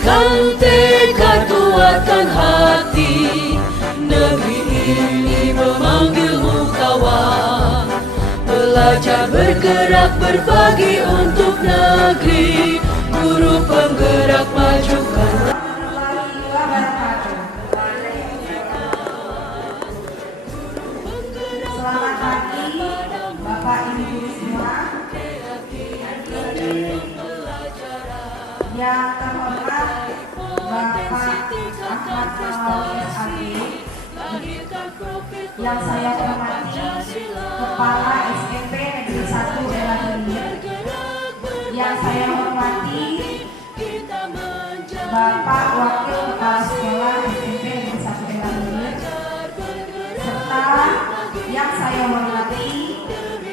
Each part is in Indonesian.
Kuatkan tekad, kuatkan hati. Negeri ini memanggilmu kawan. Belajar, bergerak, berbagi untuk negeri. Guru penggerak majukan. Selamat pagi Bapak Ibu semua. Yang terhormat Bapak Ahmad Nawawi SAG, yang saya hormati Kepala SMP Negeri 1 Ela Hilir, yang saya hormati Bapak Wakil Kepala Sekolah SMP Negeri 1 Ela Hilir, serta yang saya hormati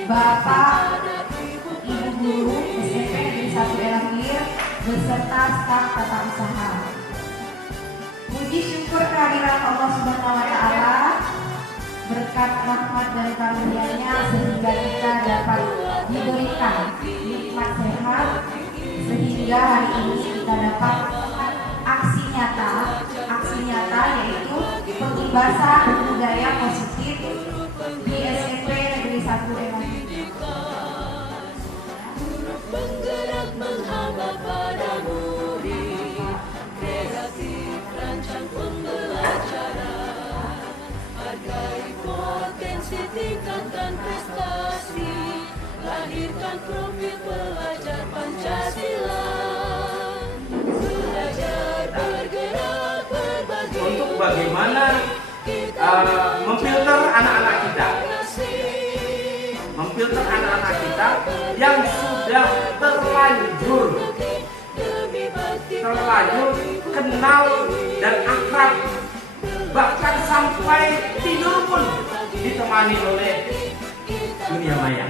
Bapak Ibu Guru SMP Negeri 1 Ela Hilir beserta staf tata usaha. Puji syukur kehadiran Allah Subhanahu wa Ta'ala, berkat rahmat dan karunia-Nya sehingga kita dapat diberikan nikmat sehat, sehingga hari ini kita dapat aksi nyata yaitu pengibasan budaya positif di SMP Negeri 1 Ela Hilir. Bergerak menghamba pada murid, kreatif rancang pembelajaran, hargai potensi, tingkatkan prestasi, lahirkan profil pelajar Pancasila. Belajar, bergerak, berbagi. Untuk bagaimana memfilter anak-anak kita, yang sudah terlanjur kenal dan akrab, bahkan sampai tidur pun ditemani oleh dunia maya.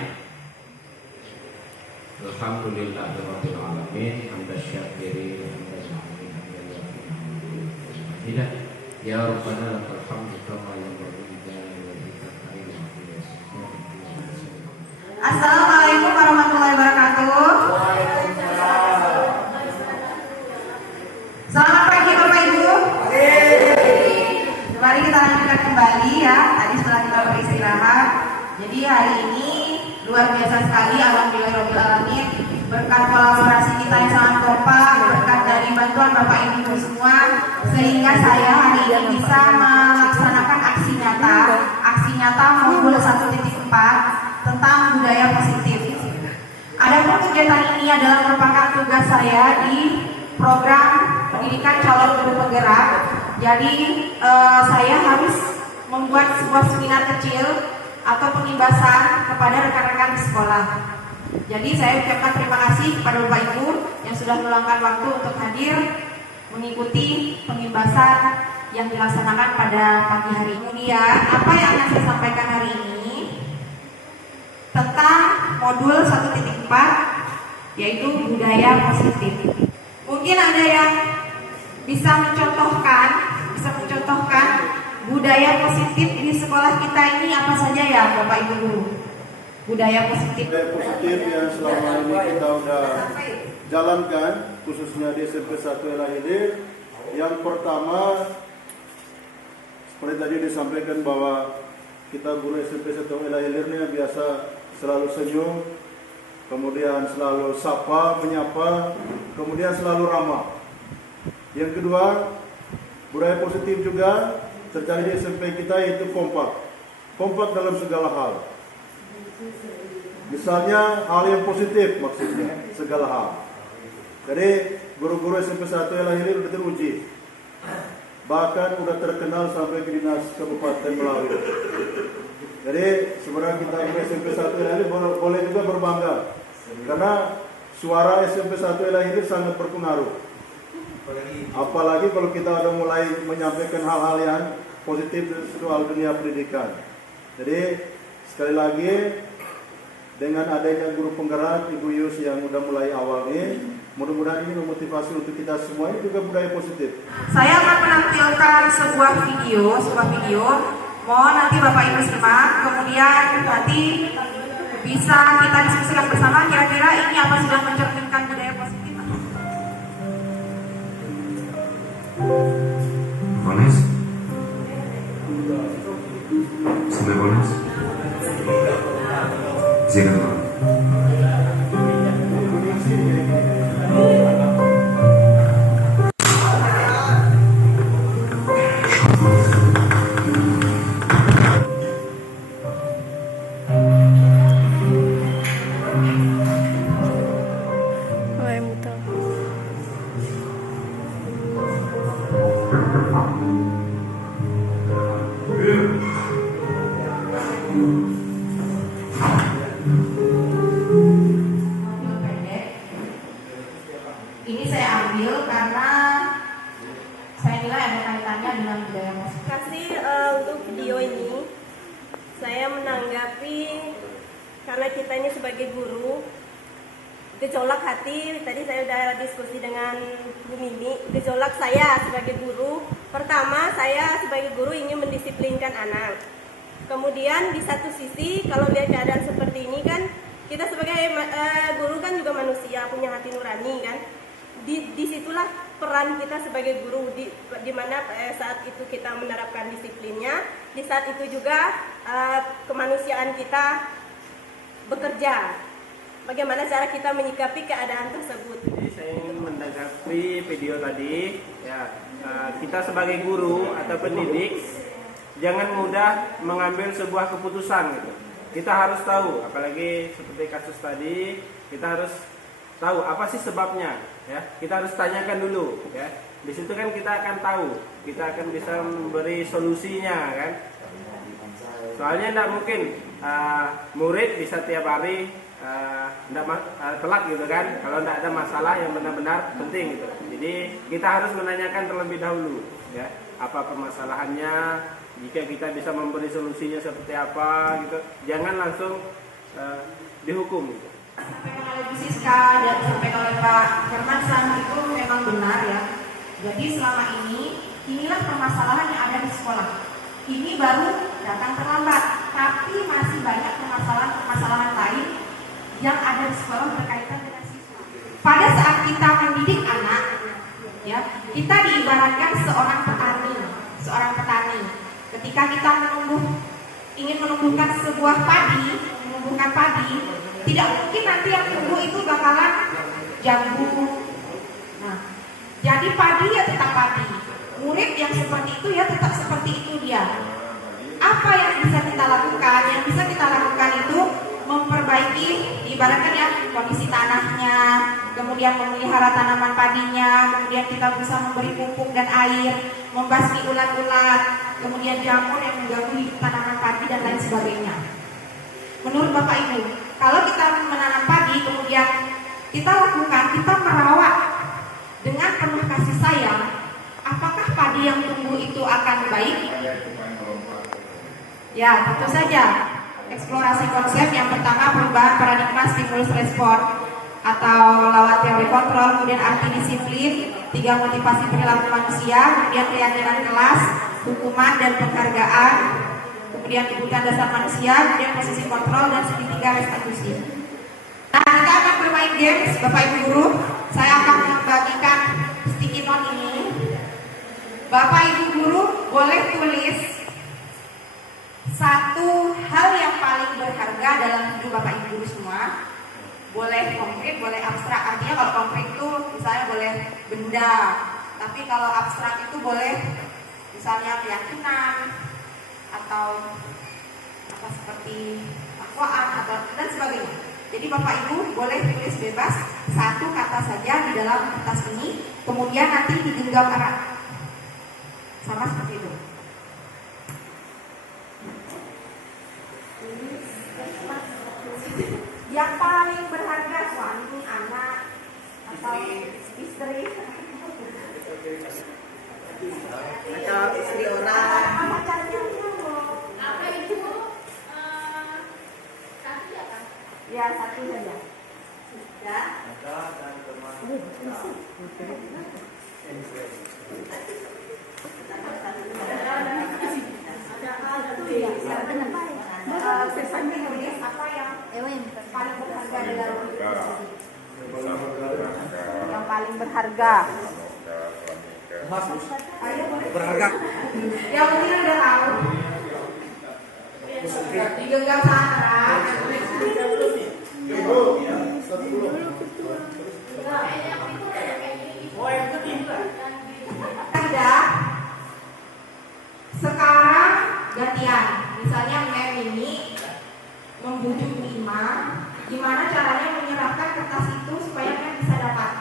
Alhamdulillahirabbil alamin, hamdan syakirin, hamdan syakirin, hamdan ya rabbana lakal hamdu kama yanbaghi li jalali wajhika karim. Assalamualaikum warahmatullahi wabarakatuh. Selamat pagi Bapak Ibu. Mari kita lanjutkan kembali ya. Tadi setelah kita beristirahat. Jadi hari ini luar biasa sekali, alhamdulillahirabbil alamin. Berkat kolaborasi kita yang sangat kompak, berkat dari bantuan Bapak Ibu semua, sehingga saya hari ini bisa melaksanakan aksi nyata modul 1.4 tentang budaya positif. Adapun kegiatan ini adalah merupakan tugas saya di program pendidikan calon guru penggerak. Jadi saya harus membuat sebuah seminar kecil atau pengibasan kepada rekan-rekan di sekolah. Jadi saya ucapkan terima kasih kepada Bapak Ibu yang sudah meluangkan waktu untuk hadir mengikuti pengibasan yang dilaksanakan pada pagi hari ini. Kemudian apa yang akan saya sampaikan hari ini tentang modul 1.4 yaitu budaya positif. Mungkin ada yang bisa mencontohkan budaya positif di sekolah kita ini apa saja ya Bapak Ibu Guru? Budaya positif yang selama ini kita udah jalankan khususnya di SMP 1 Ela Hilir. Yang pertama, seperti tadi disampaikan bahwa kita guru SMP 1 Ela Hilir ini biasa selalu senyum, kemudian selalu sapa, menyapa, kemudian selalu ramah. Yang kedua, budaya positif juga terjadi di SMP kita yaitu kompak dalam segala hal. Misalnya hal yang positif, maksudnya segala hal. Jadi guru-guru SMP 1 Ela Hilir sudah teruji, bahkan sudah terkenal sampai ke dinas Kabupaten Melawi. Jadi sebenarnya kita SMP 1 Ela Hilir boleh juga berbangga, karena suara SMP 1 Ela Hilir sangat berpengaruh. Apalagi kalau kita ada mulai menyampaikan hal-hal yang positif soal dunia pendidikan. Jadi sekali lagi, dengan adanya guru penggerak Ibu Yus yang udah mulai awal ini, mudah-mudahan ini memotivasi untuk kita semua, ini juga budaya positif. Saya akan menampilkan sebuah video. Mohon nanti Bapak Ibu simak, kemudian nanti bisa kita diskusikan bersama kira-kira ini apa sudah mencerminkan budaya positif. begones. Silakan. Pendek. Ini saya ambil karena saya nilai ada kaitannya dengan budaya musik. Kasih untuk video ini saya menanggapi karena kita ini sebagai guru gejolak hati. Tadi saya sudah diskusi dengan Bu Mimi. Gejolak saya sebagai guru, pertama saya sebagai guru ingin mendisiplinkan anak. Kemudian di satu sisi kalau lihat keadaan seperti ini kan kita sebagai guru kan juga manusia, punya hati nurani kan. Disitulah peran kita sebagai guru di mana saat itu kita menerapkan disiplinnya, di saat itu juga kemanusiaan kita bekerja. Bagaimana cara kita menyikapi keadaan tersebut? Jadi saya ingin menanggapi video tadi, ya kita sebagai guru atau pendidik jangan mudah mengambil sebuah keputusan gitu. Kita harus tahu, apalagi seperti kasus tadi, kita harus tahu apa sih sebabnya, ya. Kita harus tanyakan dulu, ya. Di situ kan kita akan tahu, kita akan bisa memberi solusinya, kan. Soalnya tidak mungkin murid bisa tiap hari telat gitu kan, kalau tidak ada masalah yang benar-benar penting gitu. Jadi kita harus menanyakan terlebih dahulu, ya, apa permasalahannya. Jika kita bisa memberi solusinya seperti apa gitu, jangan langsung dihukum gitu. Sampaikan oleh Bu Siska dan disampaikan oleh Pak Hermansyah itu memang benar ya. Jadi selama ini inilah permasalahan yang ada di sekolah. Ini baru datang terlambat, tapi masih banyak permasalahan lain yang ada di sekolah berkaitan dengan siswa. Pada saat kita mendidik anak, ya, kita diibaratkan seorang petani. Ketika kita ingin menumbuhkan sebuah padi, tidak mungkin nanti yang tumbuh itu bakalan jagung. Nah, jadi padi ya tetap padi. Murid yang seperti itu ya tetap seperti itu dia. Apa yang bisa kita lakukan? Yang bisa kita lakukan itu memperbaiki, ibaratkan ya, kondisi tanahnya, kemudian memelihara tanaman padinya, kemudian kita bisa memberi pupuk dan air, membasmi ulat-ulat, kemudian jamur yang mengganggu hidup tanaman padi dan lain sebagainya. Menurut Bapak Ibu, kalau kita menanam padi, kemudian kita lakukan, kita merawat dengan penuh kasih sayang, apakah padi yang tumbuh itu akan baik? Ya, tentu saja. Eksplorasi konsep yang pertama, perubahan paradigma stimulus respon atau lewat teori kontrol, kemudian arti disiplin, 3 motivasi perilaku manusia, kemudian keyakinan kelas, hukuman dan penghargaan, kemudian kebutuhan dasar manusia, kemudian posisi kontrol, dan segitiga restitusi. Nah, kita akan bermain games, Bapak Ibu Guru. Saya akan membagikan sticky note ini. Bapak Ibu Guru boleh tulis satu hal yang paling berharga dalam hidup Bapak Ibu Guru semua. Boleh konkret, boleh abstrak. Artinya kalau konkret itu misalnya boleh benda, tapi kalau abstrak itu boleh misalnya keyakinan atau apa seperti takwaan atau dan sebagainya. Jadi Bapak Ibu boleh tulis bebas satu kata saja di dalam kertas ini, kemudian nanti digenggam erat. Sama seperti itu. Yang paling berharga suami, anak, atau istri atau istri orang. Apa itu? Satu ya kan? Ya, satu saja. Ya. Pesannya nulis apa yang paling berharga dalam hidup. Yang paling berharga. Berharga. Yang mungkin udah tahu. digenggam sangat erat. Tidak. Sekarang gantian. Misalnya Mem ini membujuk Ima, gimana caranya menyerahkan kertas itu supaya Mem bisa dapat?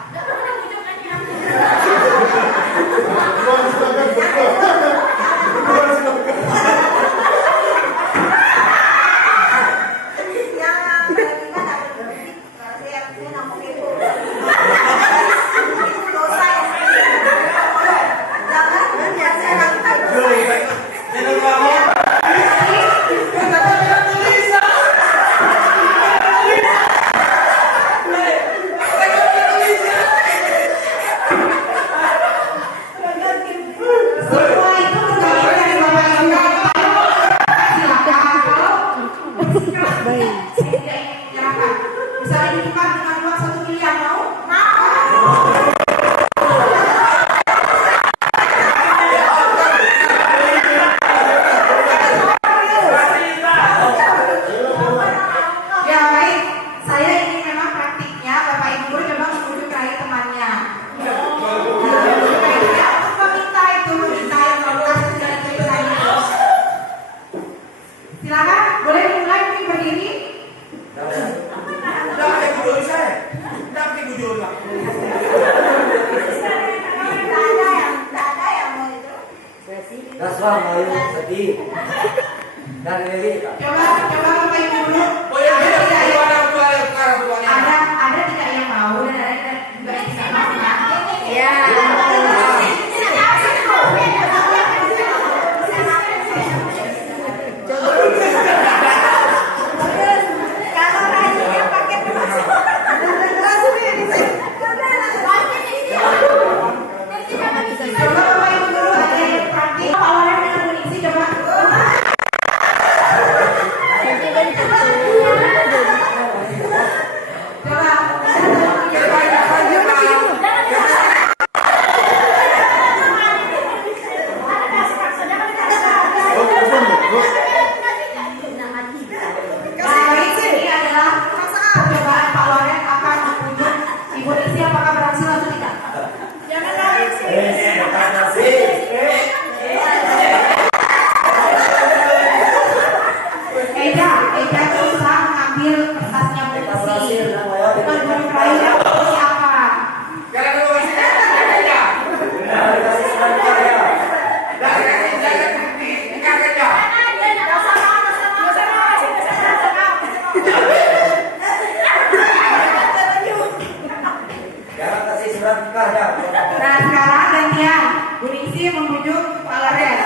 Nah sekarang gantian, Bu Ningsi membujuk Pak Loren.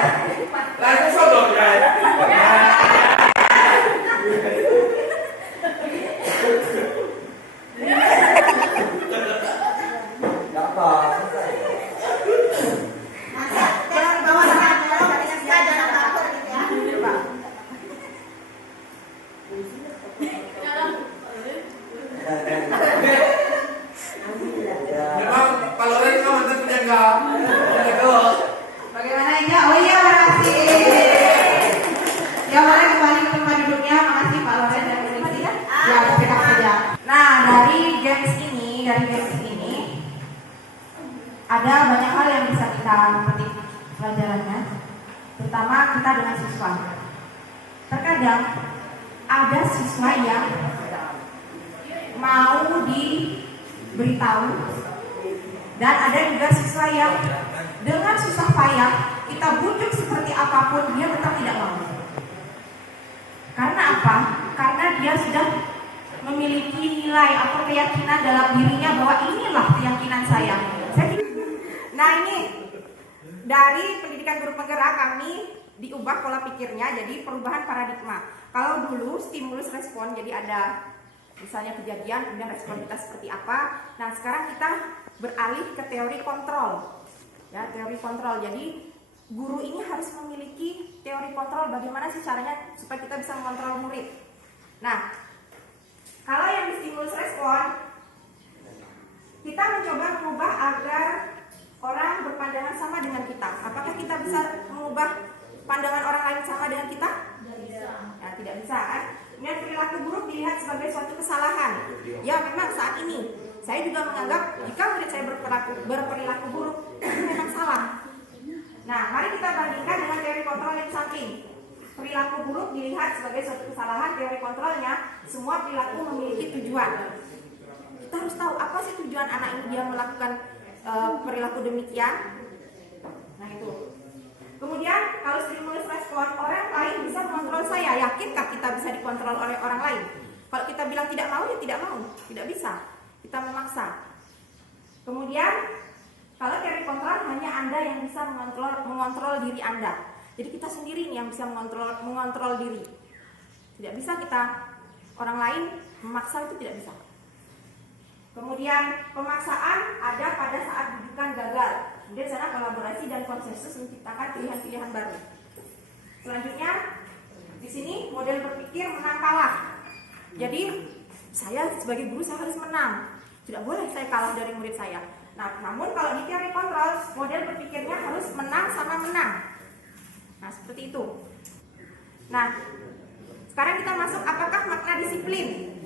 Langsung sodok ya. Bagaimana ya? Oh iya, makasih. Ya boleh kembali ke tempat duduknya. Makasih Pak Loren dan Bu Ningsi. Ya bergerak saja. Nah dari games ini ada banyak hal yang bisa kita petik pelajarannya. Pertama kita dengan siswa. Terkadang ada siswa yang mau diberitahu dan ada juga siswa yang dengan susah payah kita bujuk seperti apapun dia tetap tidak mau. Karena apa? Karena dia sudah memiliki nilai atau keyakinan dalam dirinya bahwa inilah keyakinan saya. Nah ini dari pendidikan guru penggerak kami diubah pola pikirnya jadi perubahan paradigma. Kalau dulu stimulus respon jadi ada misalnya kejadian kemudian respon kita seperti apa. Nah sekarang kita beralih ke teori kontrol. Ya, teori kontrol. Jadi guru ini harus memiliki teori kontrol bagaimana sih caranya supaya kita bisa mengontrol murid. Nah, kalau yang di stimulus respon kita mencoba mengubah agar orang berpandangan sama dengan kita. Apakah kita bisa mengubah pandangan orang lain sama dengan kita? Bisa. Nah, tidak bisa kan. Kemudian perilaku buruk dilihat sebagai suatu kesalahan. Ya memang saat ini saya juga menganggap jika murid saya berperilaku buruk itu memang salah. Nah, mari kita bandingkan dengan teori kontrol yang samping. Perilaku buruk dilihat sebagai suatu kesalahan, teori kontrolnya semua perilaku memiliki tujuan. Kita harus tahu apa sih tujuan anak ini dia melakukan perilaku demikian. Nah itu. Kemudian kalau stimulus respon, orang lain bisa mengontrol saya. Yakinkah kita bisa dikontrol oleh orang lain? Kalau kita bilang tidak mau, ya tidak mau, tidak bisa. Kita memaksa. Kemudian kalau teori kontrol hanya Anda yang bisa mengontrol diri Anda. Jadi kita sendiri nih yang bisa mengontrol diri. Tidak bisa kita orang lain memaksa, itu tidak bisa. Kemudian pemaksaan ada pada saat rujukan gagal. Kemudian sana kolaborasi dan konsensus menciptakan pilihan-pilihan baru. Selanjutnya di sini model berpikir menang kalah. Jadi saya sebagai guru saya harus menang. Tidak boleh saya kalah dari murid saya. Nah, namun kalau di teori kontrol model berpikirnya harus menang sama menang. Nah, seperti itu. Nah, sekarang kita masuk apakah makna disiplin?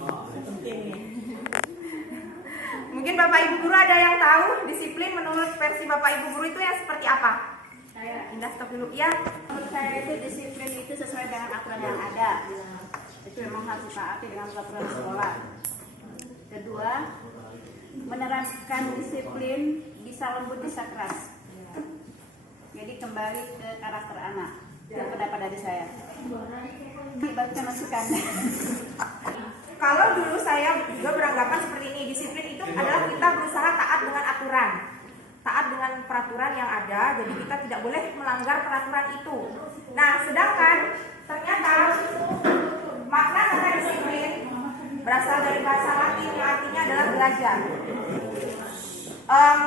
Mungkin Bapak Ibu guru ada yang tahu disiplin menurut versi Bapak Ibu guru itu ya seperti apa? Saya Indah stop dulu ya. Menurut saya itu disiplin itu sesuai dengan aturan yang ada. Itu memang harus ditaati dengan peraturan sekolah. Kedua, menerapkan disiplin bisa lembut bisa keras. Jadi kembali ke karakter anak. Itu pendapat dari saya. Baca masukan. Kalau dulu saya juga beranggapan seperti ini, disiplin itu adalah kita berusaha taat dengan aturan, taat dengan peraturan yang ada, jadi kita tidak boleh melanggar peraturan itu. Nah, sedangkan ternyata makna kata disiplin berasal dari bahasa Latin yang artinya adalah belajar.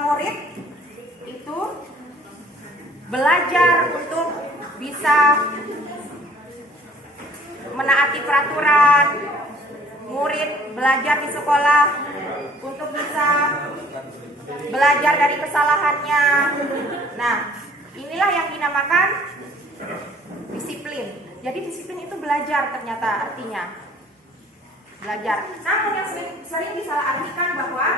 Murid itu belajar untuk bisa menaati peraturan. Murid belajar di sekolah untuk bisa belajar dari kesalahannya. Nah, inilah yang dinamakan disiplin. Jadi disiplin itu belajar ternyata artinya. Belajar. Namun yang sering disalahartikan bahwa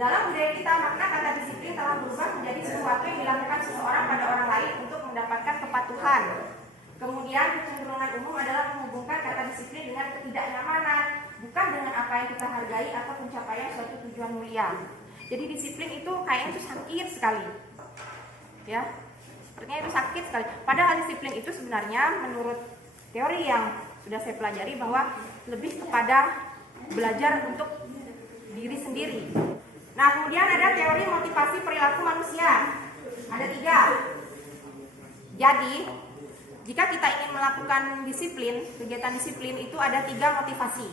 dalam budaya kita makna kata disiplin telah berubah menjadi sesuatu yang dilakukan seseorang pada orang lain untuk mendapatkan kepatuhan. Kemudian kecenderungan umum adalah menghubungkan kata disiplin dengan ketidaknyamanan, bukan dengan apa yang kita hargai atau pencapaian suatu tujuan mulia. Jadi disiplin itu kayaknya itu sakit sekali, ya, sepertinya itu sakit sekali. Padahal disiplin itu sebenarnya menurut teori yang sudah saya pelajari bahwa lebih kepada belajar untuk diri sendiri. Nah, kemudian ada teori motivasi perilaku manusia. Ada 3. Jadi jika kita ingin melakukan disiplin, kegiatan disiplin itu ada 3 motivasi.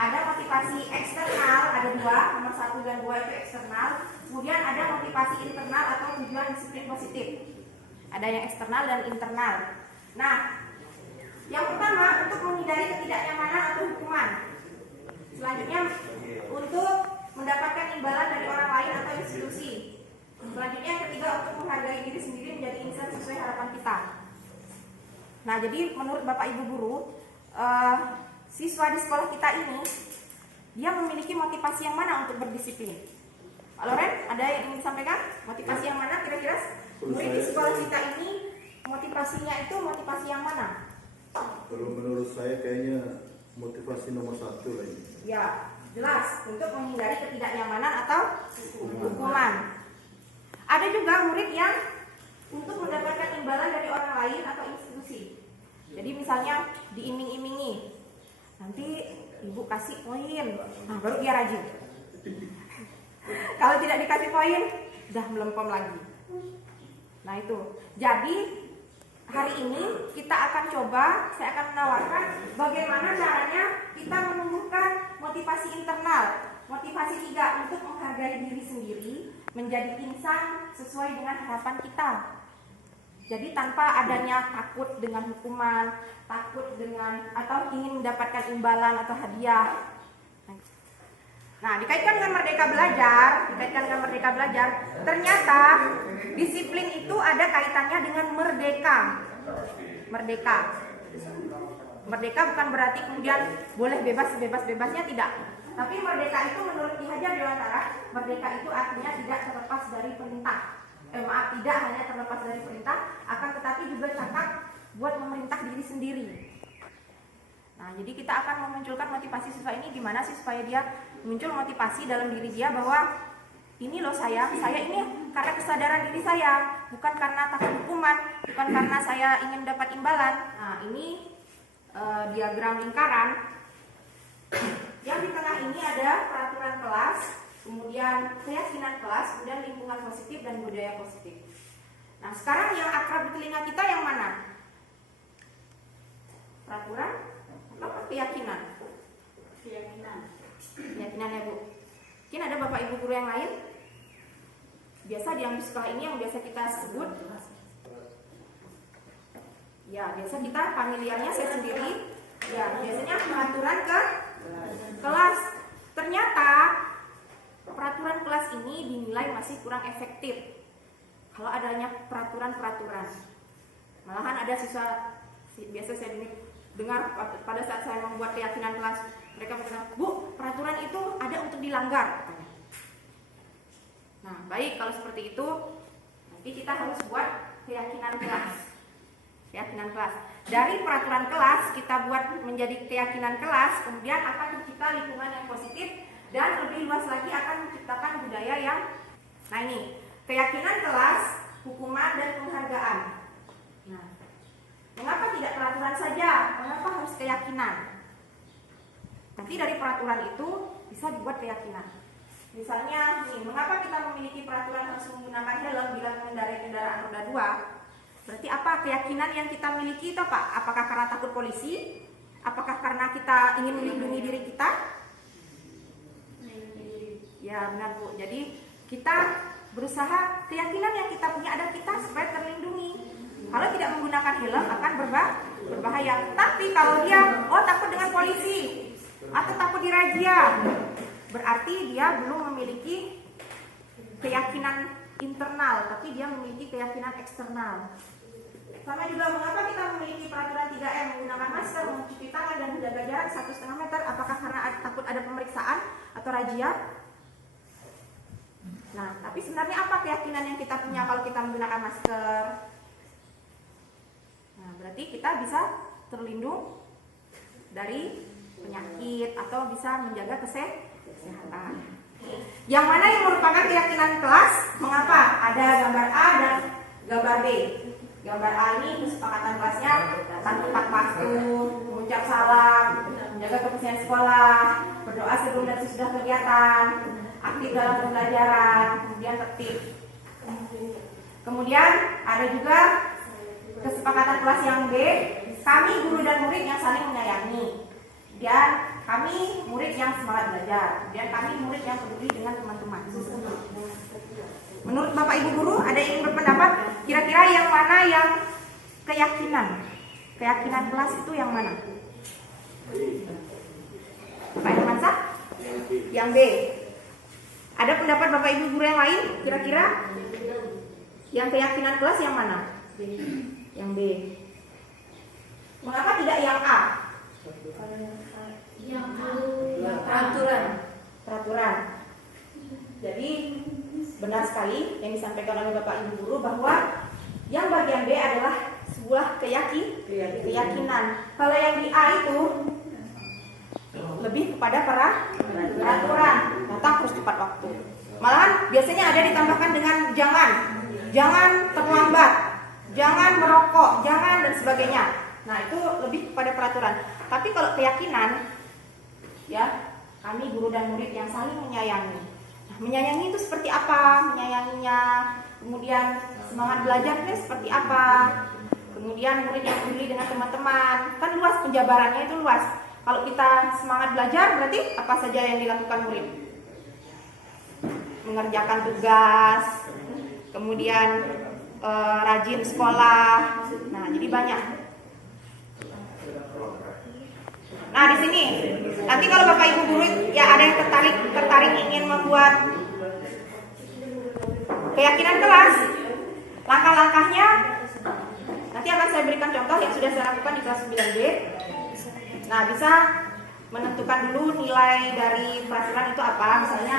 Ada motivasi eksternal, ada 2, nomor 1 dan 2 itu eksternal. Kemudian ada motivasi internal atau tujuan disiplin positif. Ada yang eksternal dan internal. Nah, yang pertama untuk menghindari ketidaknyamanan atau hukuman. Selanjutnya untuk mendapatkan imbalan dari orang lain atau institusi. Selanjutnya yang ketiga untuk menghargai diri sendiri menjadi insan sesuai harapan kita. Nah, jadi menurut Bapak Ibu guru, siswa di sekolah kita ini dia memiliki motivasi yang mana untuk berdisiplin? Pak Loren, ada yang ingin disampaikan? Motivasi yang mana kira-kira murid di sekolah kita ini motivasinya itu motivasi yang mana? Kalau menurut saya kayaknya motivasi nomor 1 lah ini. Ya, jelas untuk menghindari ketidaknyamanan atau hukuman. Ada juga murid yang untuk mendapatkan imbalan dari orang lain atau institusi. Jadi misalnya diiming-imingi, nanti ibu kasih poin, nah baru dia rajin. Kalau tidak dikasih poin, udah melempem lagi. Nah itu. Jadi hari ini kita akan coba, saya akan menawarkan bagaimana caranya kita menumbuhkan motivasi internal, motivasi 3 untuk menghargai diri sendiri, menjadi insan sesuai dengan harapan kita. Jadi tanpa adanya takut dengan hukuman, takut dengan atau ingin mendapatkan imbalan atau hadiah. Nah, dikaitkan dengan merdeka belajar, ternyata disiplin itu ada kaitannya dengan merdeka. Merdeka bukan berarti kemudian boleh bebas sebebas-bebasnya, tidak. Tapi merdeka itu menurut Ki Hajar Dewantara, merdeka itu artinya tidak terlepas dari perintah. Tidak hanya terlepas dari perintah, akan tetapi juga cakap buat memerintah diri sendiri. Nah, jadi kita akan memunculkan motivasi siswa ini gimana sih supaya dia muncul motivasi dalam diri dia bahwa ini loh saya ini karena kesadaran diri saya, bukan karena takut hukuman, bukan karena saya ingin dapat imbalan. Nah, ini diagram lingkaran. Yang di tengah ini ada peraturan kelas, kemudian keyakinan kelas, kemudian lingkungan positif dan budaya positif. Nah, sekarang yang akrab di telinga kita yang mana? Peraturan atau keyakinan? Keyakinan ya Bu. Mungkin ada Bapak Ibu guru yang lain? Biasa di sekolah ini yang biasa kita sebut, ya biasa kita familiarnya saya sendiri, ya biasanya peraturan ke kelas. Ternyata peraturan kelas ini dinilai masih kurang efektif kalau adanya peraturan-peraturan. Malahan ada siswa, biasa saya dengar pada saat saya membuat keyakinan kelas, mereka berkata, Bu, peraturan itu ada untuk dilanggar. Nah, baik kalau seperti itu, nanti kita harus buat keyakinan kelas. Keyakinan kelas. Dari peraturan kelas kita buat menjadi keyakinan kelas, kemudian akan mencipta lingkungan yang positif dan lebih luas lagi akan menciptakan budaya yang, nah ini, keyakinan kelas, hukuman dan penghargaan. Nah, mengapa tidak peraturan saja? Mengapa harus keyakinan? Nanti dari peraturan itu bisa dibuat keyakinan. Misalnya, nih, mengapa kita memiliki peraturan harus menggunakan helm bila mengendarai kendaraan roda 2? Berarti apa keyakinan yang kita miliki itu Pak? Apakah karena takut polisi? Apakah karena kita ingin melindungi diri kita? Ya benar Bu. Jadi kita berusaha, keyakinan yang kita punya ada kita supaya terlindungi. Kalau tidak menggunakan helm akan berbahaya. Tapi kalau dia takut dengan polisi atau takut dirazia, berarti dia belum memiliki keyakinan internal, tapi dia memiliki keyakinan eksternal. Sama juga mengapa kita memiliki peraturan 3M, menggunakan masker, mencuci tangan dan menjaga jarak 1,5 meter? Apakah karena takut ada pemeriksaan atau razia? Nah, tapi sebenarnya apa keyakinan yang kita punya kalau kita menggunakan masker? Nah, berarti kita bisa terlindung dari penyakit atau bisa menjaga kesehatan. Yang mana yang merupakan keyakinan kelas? Mengapa? Ada gambar A dan gambar B. Gambar A ini kesepakatan kelasnya datang tepat waktu, mengucap salam, menjaga kebersihan sekolah, berdoa sebelum dan sesudah kegiatan, aktif dalam pembelajaran, kemudian tertib. Kemudian ada juga kesepakatan kelas yang B, kami guru dan murid yang saling menyayangi. Dan kami murid yang semangat belajar. Dan kami murid yang peduli dengan teman-teman. Menurut Bapak Ibu guru, ada yang berpendapat kira-kira yang mana yang keyakinan? Keyakinan kelas itu yang mana? Pak Irmansah? Yang B. Ada pendapat Bapak Ibu guru yang lain? Kira-kira yang keyakinan kelas yang mana? Yang B. Mengapa tidak yang A? Peraturan. Jadi benar sekali yang disampaikan oleh Bapak Ibu guru bahwa yang bagian B adalah sebuah keyakinan. Kalau yang di A itu lebih kepada peraturan, datang terus tepat waktu. Malahan biasanya ada ditambahkan dengan jangan terlambat, jangan merokok, jangan dan sebagainya. Nah, itu lebih kepada peraturan. Tapi kalau keyakinan, ya, kami guru dan murid yang saling menyayangi. Nah, menyayangi itu seperti apa? Menyayanginya, kemudian semangat belajarnya seperti apa? Kemudian murid yang peduli dengan teman-teman. Kan luas penjabarannya, itu luas. Kalau kita semangat belajar, berarti apa saja yang dilakukan murid? Mengerjakan tugas, kemudian rajin sekolah. Nah, jadi banyak. Nah, di sini nanti kalau Bapak Ibu guru ya ada yang tertarik ingin membuat keyakinan kelas, langkah-langkahnya nanti akan saya berikan contoh yang sudah saya lakukan di kelas 9B. Nah, bisa menentukan dulu nilai dari peraturan itu apa. Misalnya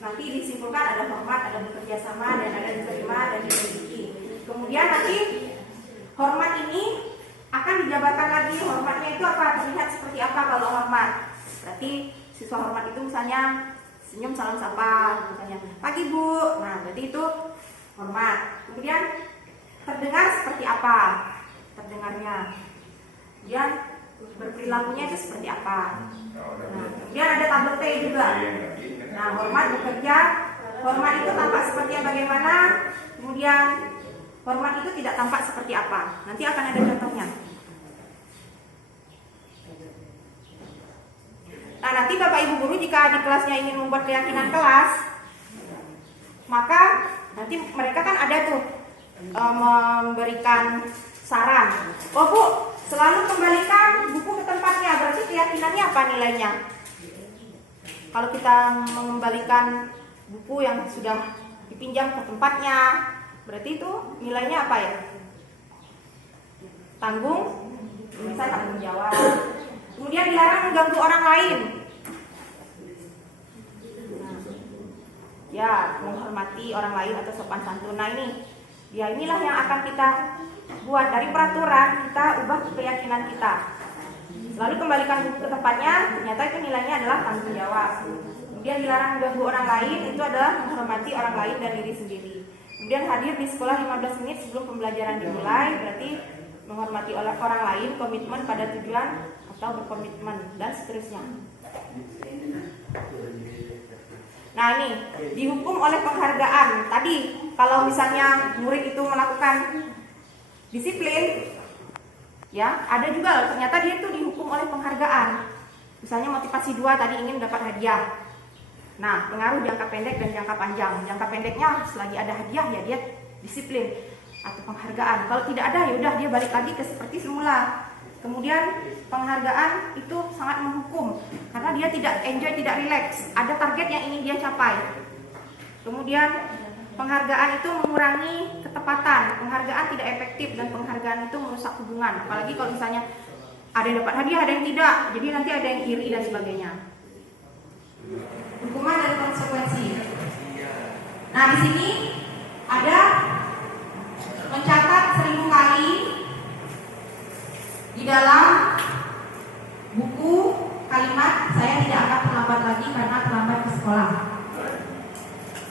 nanti disimpulkan ada hormat, ada bekerja sama, dan ada diterima dan dimiliki. Kemudian nanti hormat ini akan dijabarkan lagi. Hormatnya itu apa? Terlihat seperti apa kalau hormat. Berarti siswa hormat itu misalnya senyum salam sapa, misalnya pagi Bu. Nah, berarti itu hormat. Kemudian terdengar seperti apa? Terdengarnya. Kemudian berperilakunya itu seperti apa? Nah, kemudian ada tabel T juga. Nah, hormat bekerja. Hormat itu tampak seperti yang bagaimana? Kemudian hormat itu tidak tampak seperti apa? Nanti akan ada contohnya. Nah, nanti Bapak Ibu guru jika di kelasnya ingin membuat keyakinan kelas, maka nanti mereka kan ada tuh memberikan saran. Oh Bu, selalu kembalikan buku ke tempatnya. Berarti keyakinannya apa nilainya? Kalau kita mengembalikan buku yang sudah dipinjam ke tempatnya, berarti itu nilainya apa ya? Tanggung, bisa tanggung jawab. Kemudian dilarang mengganggu orang lain. Ya, menghormati orang lain atau sopan santun. Nah ini, ya inilah yang akan kita buat dari peraturan, kita ubah keyakinan kita. Lalu kembalikan buku ke tempatnya, ternyata itu nilainya adalah tanggung jawab. Kemudian dilarang mengganggu orang lain, itu adalah menghormati orang lain dan diri sendiri. Kemudian hadir di sekolah 15 menit sebelum pembelajaran dimulai, berarti menghormati orang lain, komitmen pada tujuan atau berkomitmen, dan seterusnya. Nah ini, dihukum oleh penghargaan. Tadi, kalau misalnya murid itu melakukan disiplin, ya ada juga loh, ternyata dia itu dihukum oleh penghargaan. Misalnya motivasi 2 tadi ingin dapat hadiah. Nah, pengaruh jangka pendek dan jangka panjang. Jangka pendeknya selagi ada hadiah ya dia disiplin atau penghargaan. Kalau tidak ada ya udah dia balik lagi ke seperti semula. Kemudian penghargaan itu sangat menghukum karena dia tidak enjoy, tidak relax. Ada target yang ingin dia capai. Kemudian penghargaan itu mengurangi ketepatan. Penghargaan tidak efektif dan penghargaan itu merusak hubungan. Apalagi kalau misalnya ada yang dapat hadiah, ada yang tidak. Jadi nanti ada yang iri dan sebagainya. Hukuman dan konsekuensi. Nah, di sini ada mencatat 1000 kali di dalam buku kalimat saya tidak akan terlambat lagi karena terlambat ke sekolah.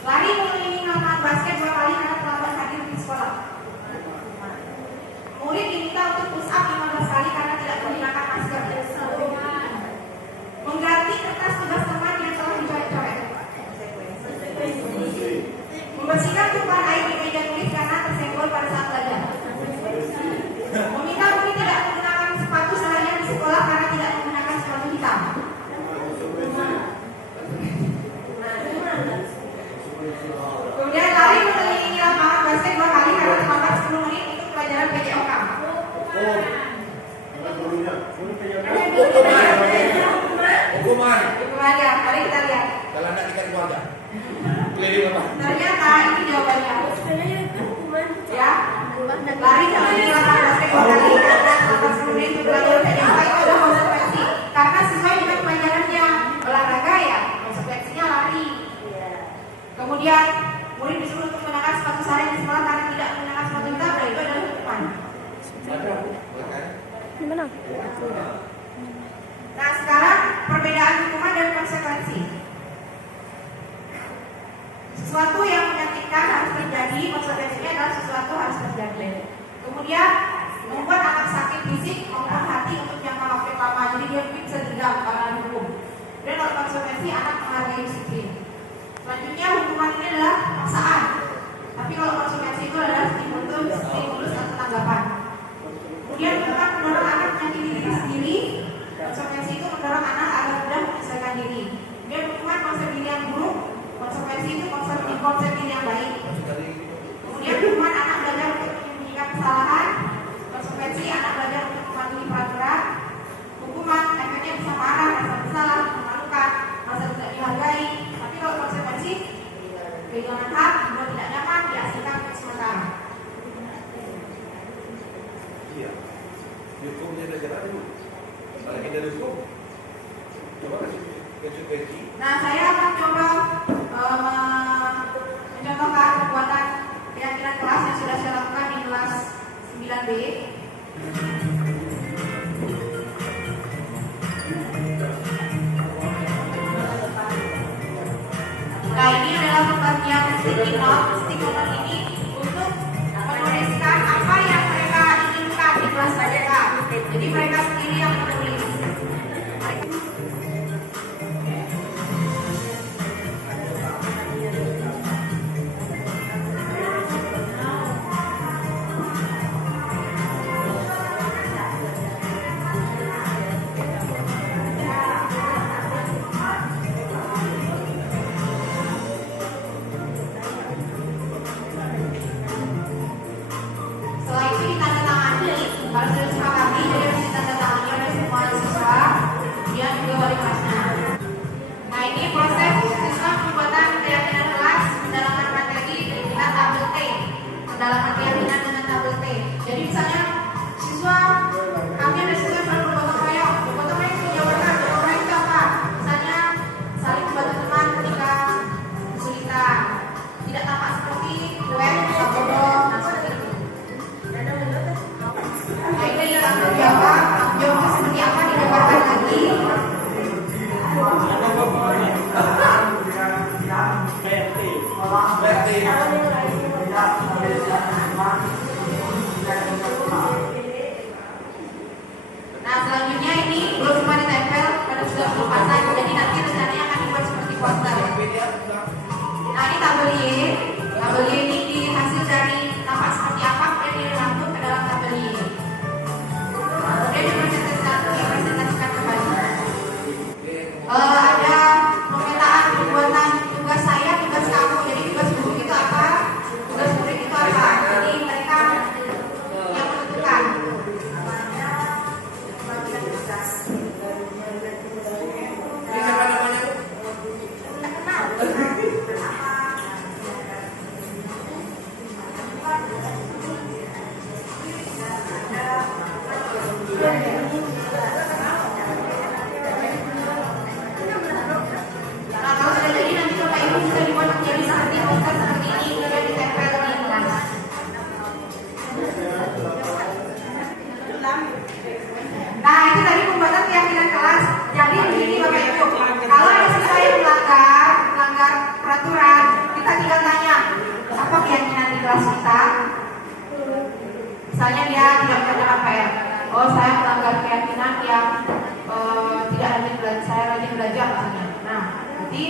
Lari mengelilingi lapangan basket 2 kali karena terlambat hadir di sekolah. Murid diminta untuk push up 15 kali karena tidak menggunakan masker. Mengganti kertas tugas teman yang telah dicoret-coret. Membersihkan tumpahan air di meja tulis karena tersenggol pada saat belajar. Meminta murid tidak menggunakan sepatu seharian di sekolah karena tidak menggunakan sepatu hitam. Kemudian lari mengelilingi lapangan basket 2 kali karena terlambat 10 menit untuk pelajaran PJOK. Hukuman. Hukuman ya, mari kita lihat. Kalau anda ikan keluarga. Keliling apa? Ternyata ini jawabannya. Ya, lari mengelilingi lapangan basket 2 kali karena terlambat 10 menit untuk pelajaran PJOK itu adalah konsekuensi. Karena sesuai dengan pelajarannya olahraga ya, konsekuensinya lari. Kemudian murid disuruh untuk menggunakan sepatu seharian di sekolah karena tidak menggunakan sepatu hitam, nah itu adalah hukuman. Gimana? Nah sekarang perbedaan hukuman dan konsekuensi. Sesuatu yang menyakitkan harus terjadi, konsekuensinya adalah sesuatu harus terjadi. Kemudian membuat anak sakit fisik maupun hati untuk jangka waktu yang lama, jadi dia bisa dendam karena dihukum. Dan kalau konsekuensi anak menghargai disiplin. Selanjutnya hukuman ini adalah paksaan. Tapi kalau konsekuensi itu adalah stimulus atau tanggapan. Kemudian hukuman mendorong anak menyakiti diri sendiri. Konsekuensi itu mendorong anak agar mudah menyelesaikan diri. Kemudian hukuman konsep diri yang buruk. Konsekuensi itu konsep diri yang baik. Kemudian hukuman anak belajar untuk menyembunyikan kesalahan. Konsekuensi anak belajar untuk mematuhi peraturan. Hukuman efeknya bisa marah, merasa bersalah, memalukan, merasa tidak dihargai. Tapi kalau konsekuensi dari semua. Coba kasih peci. Nah, saya akan coba mencontohkan perbuatan keyakinan kelas yang sudah saya lakukan di kelas 9B. Nah, ini adalah pembagian sticky note. Sticky note ini untuk menuliskan apa yang mereka inginkan di kelas mereka. Jadi mereka sendiri yang menulis. Setelah itu ditandatangani, kalau sudah disepakati, jadi harus ditandatangani oleh semua siswa, kemudian juga wali kelasnya. Nah, ini proses sistem pembuatan keyakinan kelas pendalaman materi dengan tabel T, pendalaman keyakinan dengan tabel T. Jadi misalnya siswa, kami ada siswa yang bergotong royong itu jawaban gotong royong itu apa? Misalnya saling membantu teman ketika kesulitan, tidak tampak seperti kue, bodoh, nah seperti itu. Nah, ini tanggung jawab seperti apa dijabarkan lagi. Nah, selanjutnya ini belum sempat ditempel pada sudah pasang, jadi nanti rencananya akan dibuat seperti poster. Nah, ini tabel Y. Tabel Y ini dihasil dari tampak seperti apa kemudian dirangkum ke dalam tabel Y. Kemudian dipresentasikan kembali. Ada pemetaan pembuatan tugas saya, tugas kamu. Jadi tugas guru itu apa? Tugas murid itu apa? Jadi mereka yang menentukan. Ini siapa namanya, Bu? Nah, kalau sudah jadi nanti Bapak Ibu bisa dibuat menjadi seperti poster seperti ini kemudian ditempel di kelas. Nah, itu tadi pembuatan keyakinan kelas. Jadi begini Bapak Ibu, kalau ada siswa yang melanggar peraturan, kita tinggal tanya apa keyakinan di kelas kita. Misalnya dia tidak mengerjakan PR. Oh, saya melanggar keyakinan yang tidak rajin belajar, saya rajin belajar misalnya. Nah, jadi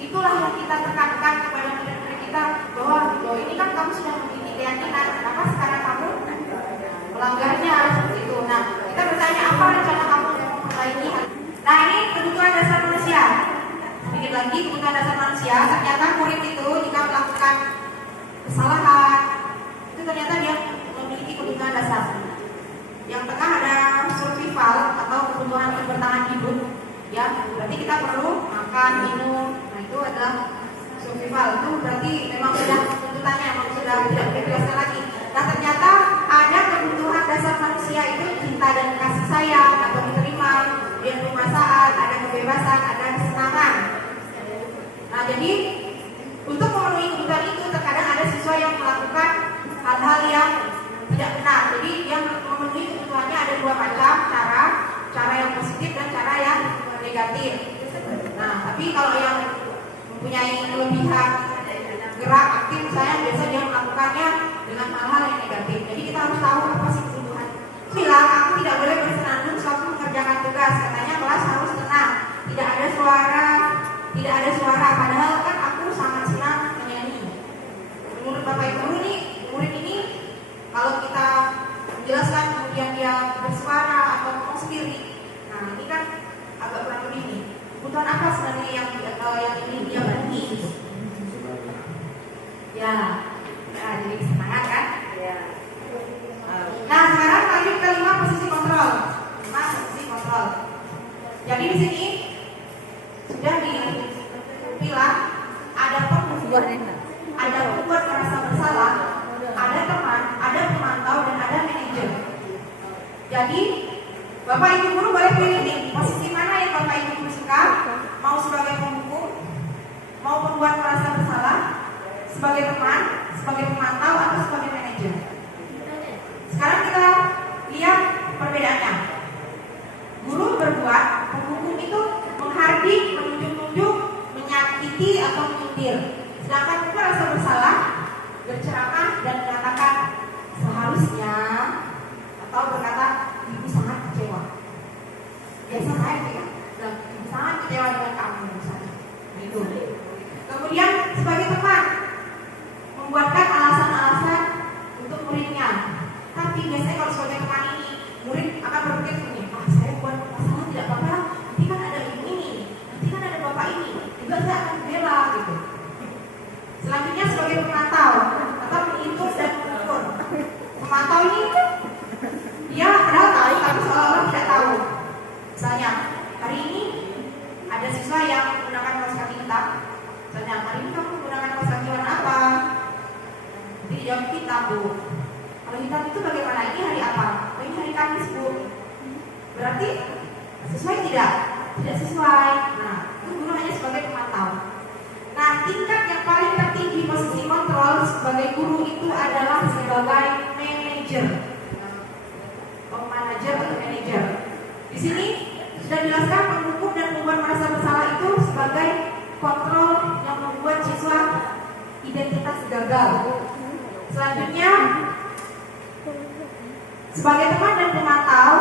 itulah yang kita tekankan kepada murid-murid kita bahwa loh, ini kan kamu sudah memiliki keyakinan, kenapa sekarang kamu melanggarnya seperti itu. Nah, kita bertanya apa rencana kamu untuk memperbaiki. Nah, ini kebutuhan dasar manusia. Sedikit lagi kebutuhan dasar manusia. Ternyata murid itu jika melakukan kesalahan itu ternyata dia memiliki kebutuhan dasar. Yang tengah ada survival atau kebutuhan untuk bertahan hidup, ya. Berarti kita perlu makan, minum. Nah, itu adalah survival. Itu berarti memang sudah tuntutannya, memang sudah tidak biasa lagi. Nah, ternyata ada kebutuhan dasar manusia itu cinta dan kasih sayang atau diterima, kemudian perasaan, ada kebebasan, ada kesenangan. Nah, jadi untuk memenuhi kebutuhan itu terkadang ada siswa yang melakukan hal-hal yang tidak benar. Jadi yang memenuhi kebutuhannya ada dua macam cara yang positif dan cara yang negatif. Nah, tapi kalau yang mempunyai kelebihan gerak aktif, saya biasa dia melakukannya dengan hal-hal yang negatif. Jadi kita harus tahu apa sih kebutuhan. Bilang aku tidak boleh bersenandung sewaktu mengerjakan tugas. Katanya kelas harus tenang, tidak ada suara. Padahal kan aku sangat senang menyanyi. Menurut Bapak Ibu nih, murid ini kalau kita menjelaskan kemudian dia bersuara atau ngomong sendiri, nah ini kan agak kurang lebih nih. Kebutuhan apa sebenarnya yang ingin dia penuhi? Ya, jadi kesenangan kan? Ya. Nah, sekarang lanjut ke 5 posisi kontrol. 5 posisi kontrol. Jadi di sini sudah dipilah ada pembuat merasa bersalah, ada teman, ada pemantau, dan ada manajer. Jadi Bapak Ibu guru boleh pilih nih menyindir. Sedangkan Bapak merasa bersalah, berceramah dan mengatakan seharusnya, atau berkata ibu sangat kecewa. Biasa saya bilang, ibu sangat kecewa dengan kamu misalnya. Gitu. Kemudian sebagai teman membuatkan alasan-alasan untuk muridnya. Tapi biasanya kalau sebagai teman ini, murid akan berpikir begini, saya buat masalah tidak apa-apa, nanti kan ada ibu ini, nanti kan ada bapak ini, juga saya akan bela gitu. Selanjutnya sebagai pemantau atau menghitung dan mengukur. Pemantau ini dia padahal tahu tapi seolah-olah tidak tahu. Misalnya hari ini ada siswa yang menggunakan kaos kaki hitam. Misalnya hari ini kamu menggunakan kaos kaki warna apa? Jadi jawab hitam, Bu. Kalau hitam itu bagaimana? Ini hari apa? Oh, ini hari Kamis, Bu. Berarti sesuai tidak? Tidak sesuai. Nah, itu guru hanya sebagai pemantau. Nah, tingkat yang paling tertinggi posisi kontrol sebagai guru itu adalah sebagai manajer. Manajer atau manajer. Di sini sudah dijelaskan menghukum dan membuat merasa bersalah itu sebagai kontrol yang membuat siswa identitas gagal. Selanjutnya, sebagai teman dan pemantau,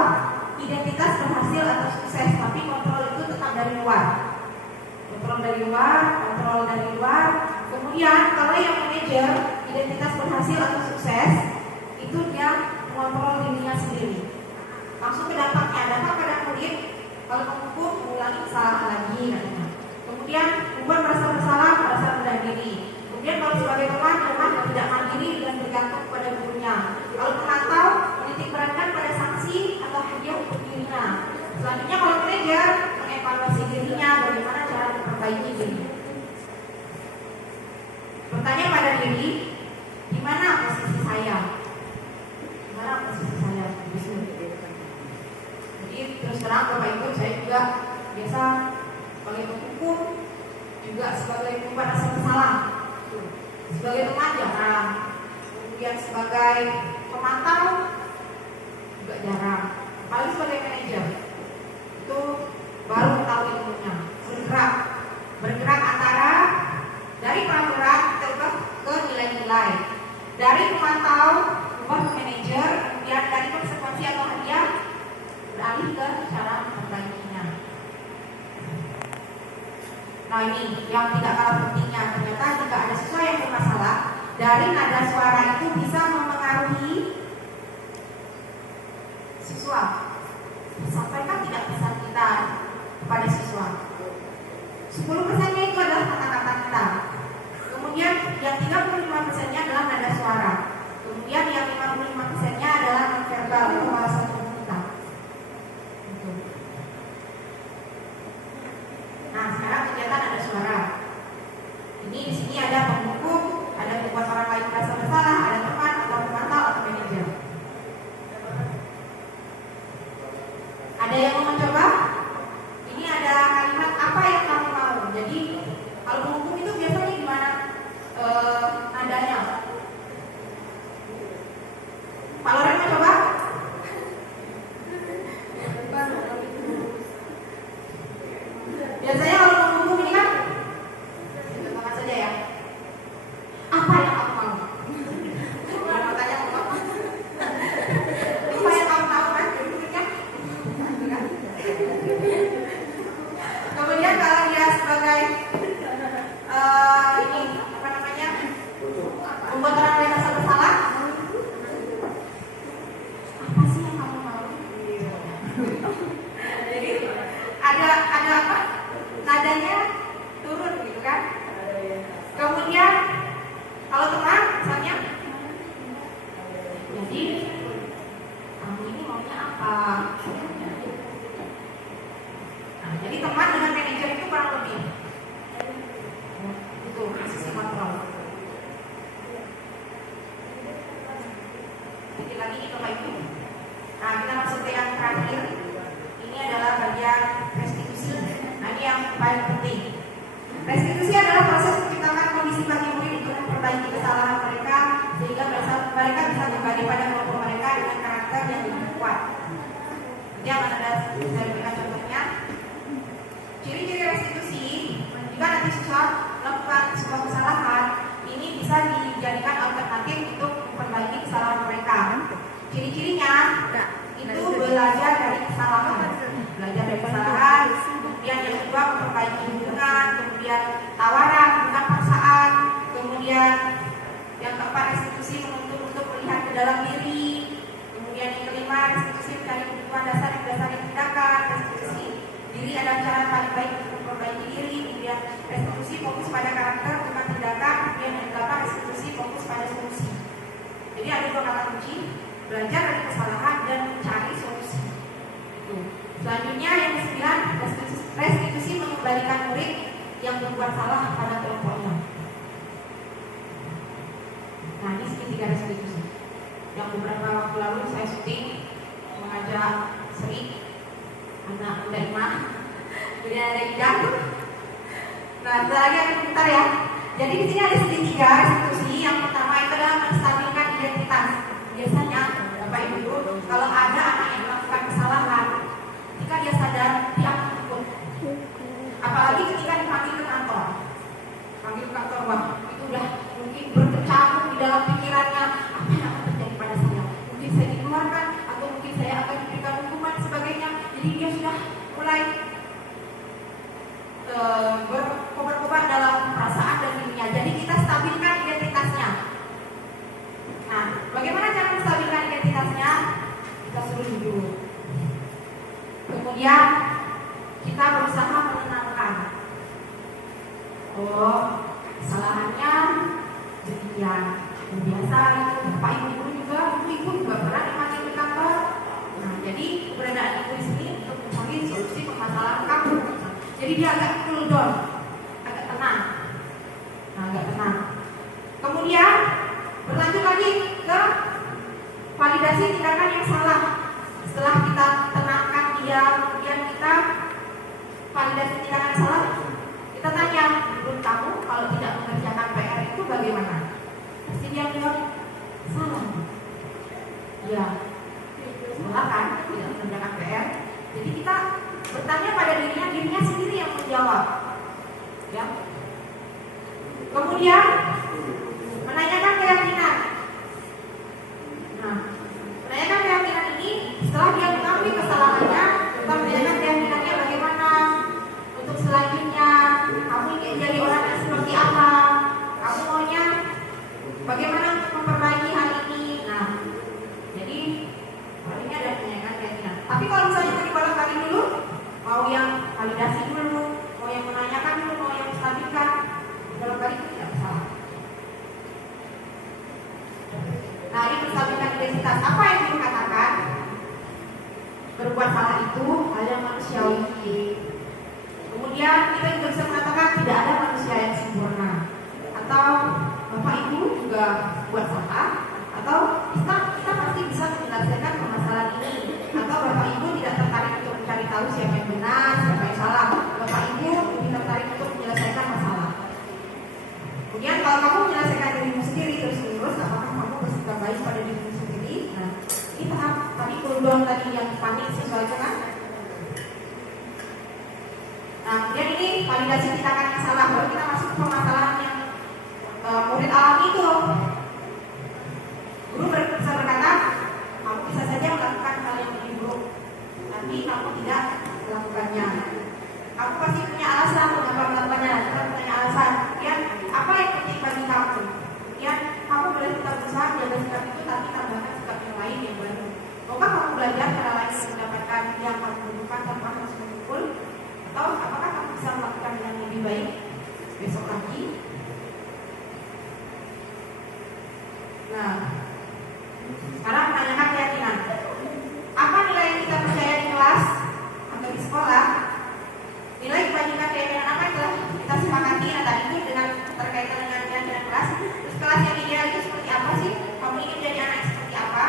identitas berhasil atau sukses, tapi kontrol itu tetap dari luar. Kontrol dari luar. Kemudian kalau yang manajer, identitas berhasil atau sukses, itu dia mengontrol dirinya sendiri. Langsung ke dampaknya, dampak pada murid kalau menghukum mengulangi kesalahan lagi katanya. Kemudian membuat merasa bersalah, merasa rendah diri. Kemudian kalau sebagai teman, lemah dan tidak mandiri dan bergantung pada gurunya. Kalau pemantau, menitik beratkan pada sanksi atau hadiah untuk dirinya. Selanjutnya kalau manajer, mengevaluasi dirinya, bagaimana cara memperbaiki diri. Bertanya pada diri, di mana posisi saya? Di mana posisi saya? Jadi terus terang Bapak Ibu, saya juga biasa sebagai penghukum, juga sebagai pembuat rasa bersalah. Sebagai teman jarang, kemudian sebagai pemantau juga jarang. Apalagi sebagai manajer, itu baru tahu ilmunya. Bergerak antara dari peraturan terubah ke nilai-nilai, dari pemantau berubah ke manajer, kemudian dari konsekuensi atau hadiah beralih ke cara memperbaikinya. Nah, ini yang tidak kalah pentingnya, ternyata jika ada siswa yang bermasalah, dari nada suara itu bisa mempengaruhi siswa. Sampaikan tidak pesan kita kepada siswa. 10%-nya itu adalah kata-kata kita. Kemudian yang 35%-nya adalah nada suara. Kemudian yang 55%-nya adalah non-verbal atau bahasa tubuh kita. Nah, sekarang kegiatan nada suara. Ini di sini ada penghukum, ada membuat orang lain merasa bersalah, ada teman atau pemantau atau manajer. Ada yang mau mencoba? Ini ada kalimat apa yang kamu mau. Jadi kalau penghukum itu biasanya gimana nadanya? Pak Loren mau coba? Biasanya kalau penghukum ini kan contohkan saja ya. Apa yang kamu mau? Mau tanya apa? Apa yang kamu tahu kan? Kemudian kalau dia sebagai ini apa namanya, membuat orang lain merasa bersalah, apa sih yang kamu mau? Jadi ada apa? Nadanya turun gitu kan? Kemudian kalau teman misalnya, jadi kamu ini maunya apa? Nah, jadi teman dengan manajer itu kurang lebih itu posisi kontrol. Sedikit lagi nih Bapak Ibu. Nah, kita masuk ke yang terakhir. Ini adalah bagian restitusi. Nah, ini yang paling penting. Restitusi adalah restitusi menuntut untuk melihat ke dalam diri. Kemudian yang kelima, restitusi mencari kebutuhan dasar yang berdasarkan tindakan. Restitusi diri adalah cara paling baik untuk memperbaiki diri. Kemudian restitusi fokus pada karakter bukan tindakan. Kemudian yang kedelapan, restitusi fokus pada solusi. Jadi ada dua kata kunci, belajar dari kesalahan dan mencari solusi. Selanjutnya yang ke-9, restitusi mengembalikan murid yang berbuat salah pada kelompoknya. Nah, ini segitiga restitusi. Yang beberapa waktu lalu saya syuting mengajak Sri, anak muda Imah, jadi ada Ijang. Nah, setelah lagi akan bentar ya. Jadi di sini ada segitiga restitusi. Yang pertama itu adalah menstabilkan identitas. Biasanya Bapak Ibu, kalau ada anak yang melakukan kesalahan, ketika dia sadar, dia akan takut. Apalagi ketika dipanggil ke kantor. Panggil ke kantor, wah itu udah mungkin berkecamuk di dalam pikirannya, apa yang akan terjadi pada saya? Mungkin saya dikeluarkan, atau mungkin saya akan diberikan hukuman sebagainya. Jadi dia sudah mulai berkobar-kobar dalam perasaan dan dirinya. Jadi kita stabilkan identitasnya. Nah, bagaimana cara menstabilkan identitasnya? Kita suruh jujur. Kemudian kita berusaha menenangkan. Oh, kesalahannya demikian. Biasa itu Bapak Ibu juga, ibu juga pernah dipanggil di kantor. Nah, jadi keberadaan ibu di sini untuk mencari solusi permasalahan kamu. Jadi dia agak cool down, agak tenang. Nah, agak tenang. Kemudian berlanjut lagi ke validasi tindakan yang salah. Setelah kita tenangkan dia, kemudian kita validasi tindakan salah, kita tanya, menurut kamu kalau tidak mengerjakan PR itu bagaimana? Pasti dia bilang salah. Ya, salah kan, tidak mengerjakan PR. Jadi kita bertanya pada dirinya sendiri yang menjawab. Ya. Kemudian menanyakan keyakinan. Nah, menanyakan keyakinan ini setelah dia mengakui kesalahannya, kita menanyakan keyakinannya bagaimana untuk selanjutnya. Kamu ingin jadi orang yang seperti apa? Kamu maunya bagaimana untuk memperbaiki hal ini? Nah, jadi ini ada menanyakan keyakinan. Tapi kalau misalnya tadi barangkali dulu, mau yang validasi dulu, mau yang menanyakan dulu, mau yang menstabilkan, barangkali itu tidak salah. Nah, ini menstabilkan identitas. Apa yang dikatakan? Berbuat salah itu hal yang manusiawi. Kemudian kita juga bisa mengatakan tidak ada manusia yang sempurna. Atau Bapak Ibu juga buat salah. Atau kita pasti bisa menyelesaikan permasalahan ini. Atau Bapak Ibu tidak tertarik untuk mencari tahu siapa yang benar, siapa yang salah. Bapak Ibu lebih tertarik untuk menyelesaikan masalah. Kemudian kalau kamu menyelesaikan dirimu sendiri terus-menerus, apakah kamu bersikap baik pada dirimu sendiri? Nah, ini tahap tadi perubahan tadi yang panik siswa itu kan. Nah, kemudian ini validasi tindakan yang salah. Baru kita masuk ke permasalahan yang murid alami itu. Guru bisa berkata, kamu bisa saja melakukan hal yang lebih buruk, tapi kamu tidak melakukannya. Kamu pasti punya alasan mengapa melakukannya. Kita punya alasan. Kemudian apa yang penting bagi kamu? Kemudian kamu boleh tetap berusaha menjaga sikap itu, tapi tambahkan sikap yang lain yang baru. Maukah kamu belajar cara lain untuk mendapatkan yang kamu butuhkan tanpa harus memukul? Atau apakah kamu bisa melakukan yang lebih baik besok lagi? Nah, sekarang menanyakan keyakinan. Apa nilai yang kita percaya di kelas atau di sekolah? Nilai dibandingkan keyakinan apa yang telah kita sepakati tadi itu dengan terkaitan dengan keyakinan kelas. Terus kelas yang ideal itu seperti apa sih? Kamu ingin jadi anak yang seperti apa?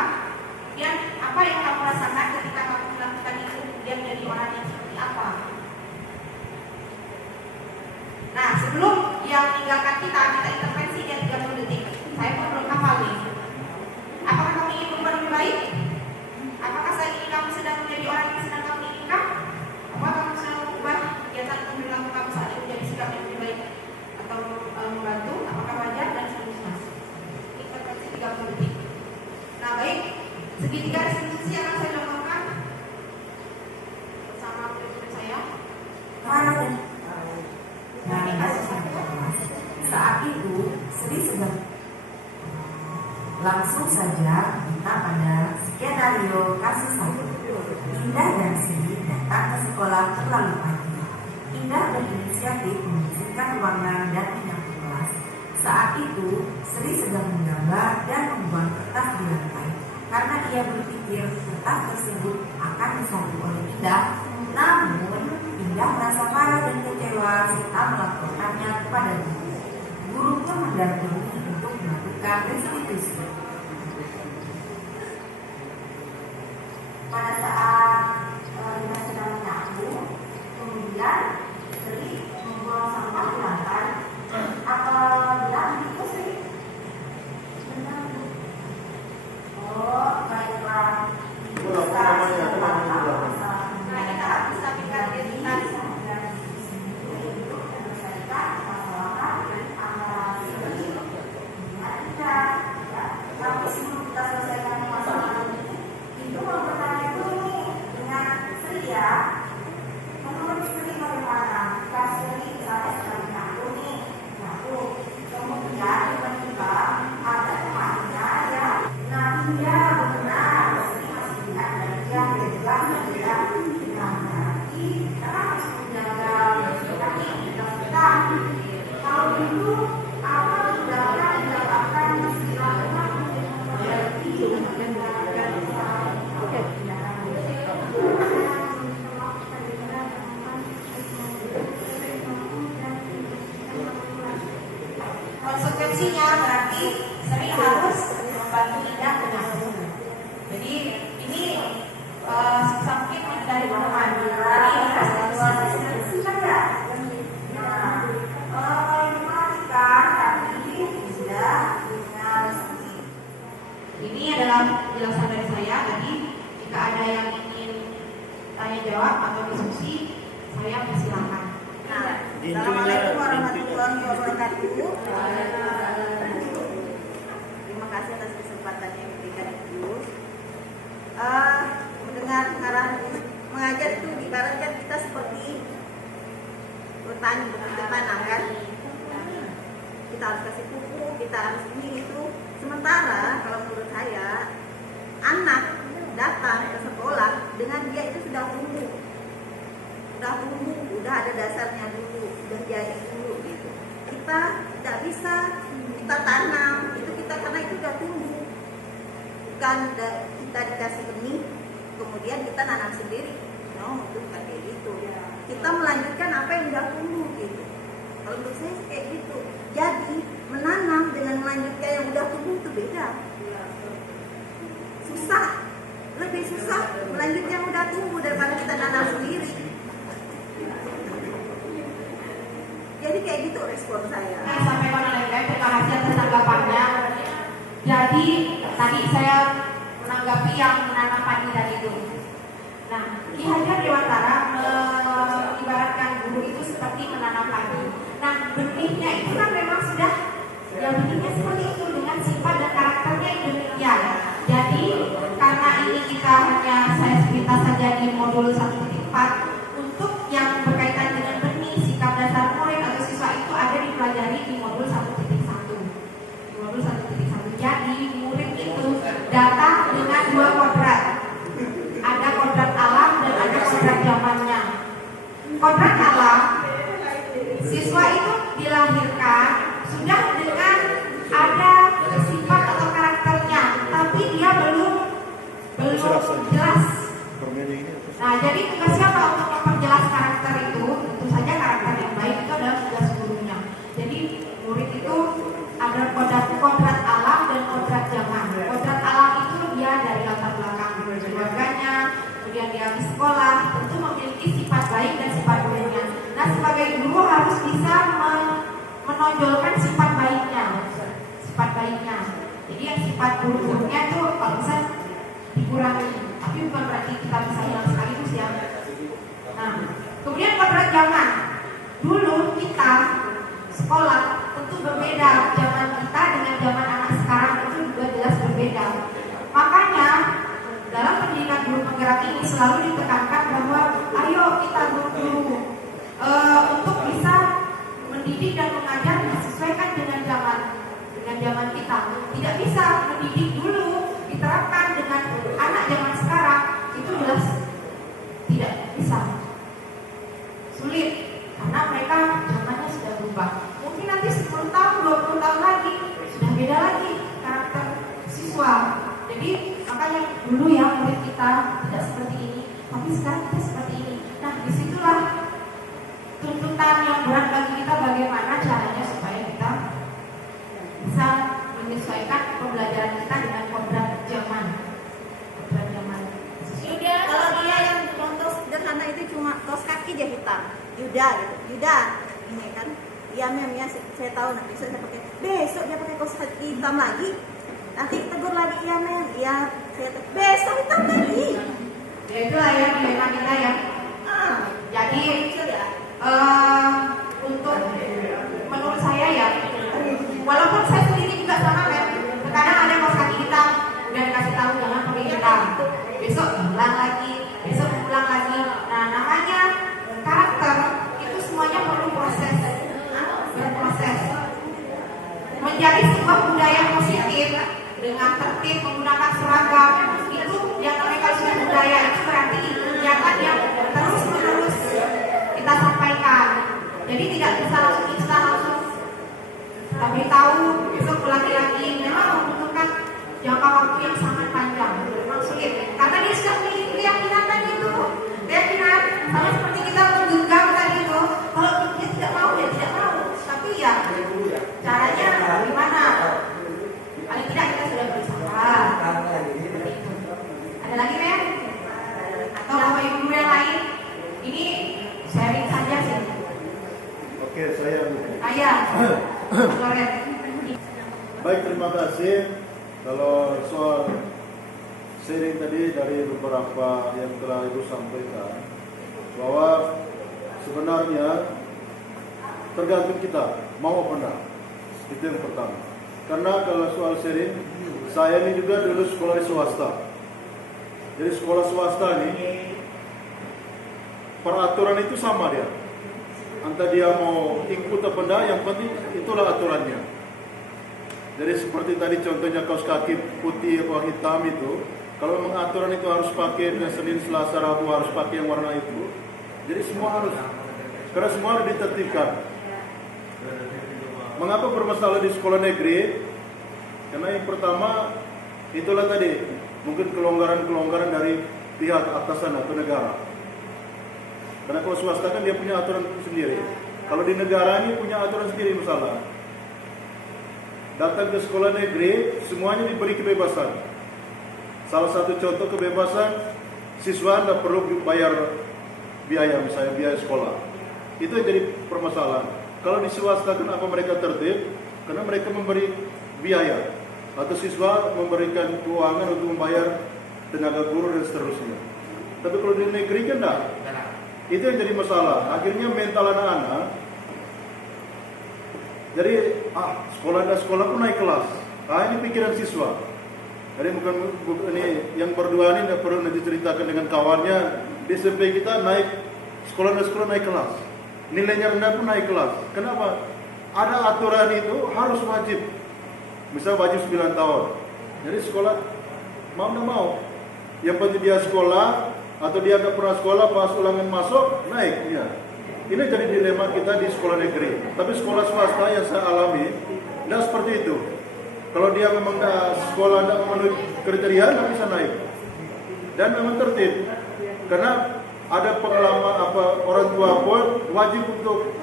Kemudian apa yang kamu rasakan ketika kamu melakukan itu? Kemudian menjadi orang yang seperti apa? Nah, sebelum dia meninggalkan kita intervensi dia 30 detik. Saya pun belum hafal nih. Apakah kamu ingin berubah lebih baik? Apakah saat ini kamu sedang menjadi orang yang sedang kamu inginkan? Apakah kamu sedang mengubah kegiatan atau perilaku kamu saat ini menjadi sikap yang lebih baik atau membantu? Apakah wajar dan seterusnya? Intervensi 30 detik. Nah, baik. Segitiga restitusi akan saya contohkan bersama murid-murid saya. Nah, saat itu Sri sedang Langsung saja kita pada skenario kasus 1. Indah dan Sri datang ke sekolah terlalu pagi. Indah berinisiatif membersihkan ruangan dan menyapu kelas. Saat itu, Sri sedang menggambar dan membuang kertas di lantai. Karena ia berpikir kertas tersebut akan disapu oleh Indah, namun Indah merasa marah dan kecewa serta melaporkannya kepada guru. Guru pun mendampingi untuk melakukan restitusi. Pada saat Indah sedang menyapu, kemudian Sri membuang sampah di lantai. Apa bilang itu Sri? Benar. Oh, baiklah. Apa namanya? Nah, kita harus sampaikan identitas. Tapi sebelum kita selesaikan masalah ini, itu mau bertanya dulu nih dengan Sri ya. Menurut Sri bagaimana? Jika Sri misalnya sedang menyapu nih, kemudian tiba-tiba ada temannya ya. Nah dia benar, Sri masih ingat dan dia jelas ya. Nah berarti kita harus menjaga kaki kita. Kalau itu apa tidaknya dilakukan silakan berarti menjaga konsekuensinya berarti Sri harus membantu Indah menyapu. Jadi ini sakit dari teman. Jadi harus diselesaikan ya. Perhatikan tadi Indah dengan Sri. Ini adalah penjelasan dari saya. Jadi jika ada yang ingin tanya jawab atau diskusi, saya persilakan. Assalamualaikum warahmatullahi wabarakatuh. Terima kasih atas kesempatan yang diberikan Ibu. Mendengar arahan mengajar itu ibaratkan kita seperti bertani bertanam kan. Kita harus kasih pupuk, kita harus ini itu. Sementara kalau menurut saya anak datang ke sekolah dengan dia itu sudah tumbuh, udah ada dasarnya dulu, udah jadi dulu gitu. Kita tidak bisa kita tanam itu kita karena itu sudah tumbuh, bukan kita dikasih benih kemudian kita nanam sendiri. No, itu bukan kayak gitu. Kita melanjutkan apa yang sudah tumbuh gitu. Kalau menurut saya kayak gitu. Jadi menanam dengan melanjutkan yang sudah tumbuh itu beda. Susah, lebih susah melanjutkan yang sudah tumbuh daripada kita nanam sendiri. Jadi kayak gitu respon saya. Yang disampaikan oleh Mbak, terima kasih atas tanggapannya. Jadi tadi saya menanggapi yang menanam padi tadi itu. Nah, Ki Hajar Dewantara mengibaratkan guru itu seperti menanam padi. Nah, benihnya itu kan memang sudah ya benihnya seperti itu dengan sifat dan karakternya yang demikian. Jadi karena ini kita hanya saya sepintas saja di modul 1.4 untuk yang berkaitan dengan benih, sikap dasar murid atau siswa itu ada dipelajari di modul 1.1. Di modul 1.1. Jadi murid itu datang dengan dua kodrat. Ada kodrat alam dan ada kodrat zamannya. Kodrat alam, siswa itu dilahirkan sudah dengan ada sifat atau karakternya, tapi dia belum jelas. Nah, jadi tugas siapa untuk memperjelas karakter itu? Tentu saja karakter yang baik itu adalah tugas gurunya. Jadi murid itu ada kodrat alam dan kodrat zaman. Kodrat alam itu dia dari latar belakang keluarganya, kemudian dia di sekolah, tentu memiliki sifat baik dan sifat buruknya. Nah, sebagai guru harus bisa menonjolkan sifat baiknya. Jadi yang sifat buruknya itu kalau bisa dikurangi, tapi bukan berarti kita bisa hilang sekaligus ya. Nah, kemudian kodrat zaman. Dulu kita sekolah tentu berbeda, zaman kita dengan zaman anak sekarang itu juga jelas berbeda. Makanya dalam pendidikan guru penggerak ini selalu ditekankan bahwa ayo kita guru-guru untuk bisa mendidik dan mengajar disesuaikan dengan zaman kita. Tidak bisa mendidik sulit karena mereka zamannya sudah berubah. Mungkin nanti 10 tahun, 20 tahun lagi sudah beda lagi karakter siswa. Jadi makanya dulu ya murid kita tidak seperti ini, tapi sekarang kita seperti ini. Nah disitulah tuntutan yang berat bagi kita, bagaimana caranya supaya kita bisa menyesuaikan pembelajaran kita dengan kodrat zaman. Kalau dia yang contoh sederhana itu cuma kaos kaki dia hitam, Yuda gitu, Yuda ini kan, iya mem ya saya tahu nanti besok saya pakai, besok dia pakai kaos kaki hitam lagi, nanti tegur lagi iya mem, iya saya besok hitam lagi. Ya itulah ya dilema kita ya. Jadi untuk menurut saya ya, walaupun saya sendiri juga sama kan, kadang ada kaos kaki hitam udah dikasih tahu jangan pakai hitam, besok ulang lagi, besok ulang lagi. Nah namanya karakter itu semuanya perlu proses, berproses. Menjadi sebuah budaya positif dengan tertib menggunakan seragam itu yang namanya kalau sudah budaya itu berarti kegiatan yang terus menerus kita sampaikan. Jadi tidak bisa langsung instan langsung kita beritahu besok ulangi lagi. Memang membutuhkan jangka waktu yang sangat panjang, memang sulit karena dia sudah memiliki keyakinan tadi itu, keyakinan sama seperti kita menggenggam tadi itu. Kalau dia tidak mau ya tidak mau, tapi ya caranya gimana? Paling tidak kita sudah berusaha. Ada lagi Mem? Atau bapak ibu yang lain? Ini sharing saja sih. Oke, saya. Baik, terima kasih. Kalau soal sharing tadi dari beberapa yang telah Ibu sampaikan, bahwa sebenarnya tergantung kita mau apa enggak. Itu yang pertama. Karena kalau soal sharing, saya ini juga dulu sekolah di swasta. Jadi sekolah swasta ini peraturan itu sama dia. Entah dia mau ikut apa enggak, yang penting itulah aturannya. Jadi seperti tadi contohnya kaos kaki putih atau hitam itu, kalau memang aturan itu harus pakai Senin, Selasa, Rabu harus pakai yang warna itu. Jadi semua harus, karena semua harus ditertibkan. Mengapa bermasalah di sekolah negeri? Karena yang pertama itulah tadi mungkin kelonggaran-kelonggaran dari pihak atasan atau negara. Karena kalau swasta kan dia punya aturan sendiri. Kalau di negara ini punya aturan sendiri misalnya. Datang ke sekolah negeri semuanya diberi kebebasan. Salah satu contoh kebebasan, siswa tidak perlu bayar biaya, misalnya biaya sekolah. Itu yang jadi permasalahan. Kalau di swasta kenapa mereka tertib? Karena mereka memberi biaya, atau siswa memberikan keuangan untuk membayar tenaga guru dan seterusnya. Tapi kalau di negeri kan enggak. Itu yang jadi masalah. Akhirnya mental anak-anak, jadi sekolah pun naik kelas. Ini pikiran siswa. Jadi bukan ini yang berdua ini tidak perlu nanti ceritakan dengan kawannya. Di SMP kita naik sekolah naik kelas. Nilainya rendah pun naik kelas. Kenapa? Ada aturan itu harus wajib. Misal wajib 9 tahun. Jadi sekolah mau tidak mau. Yang penting dia sekolah atau dia nggak pernah sekolah pas ulangan masuk naik. Ya. Ini jadi dilema kita di sekolah negeri. Tapi sekolah swasta yang saya alami tidak seperti itu. Kalau dia memang sekolah tidak memenuhi kriteria, nggak bisa naik. Dan memang tertib. Karena ada pengalaman orang tua pun wajib untuk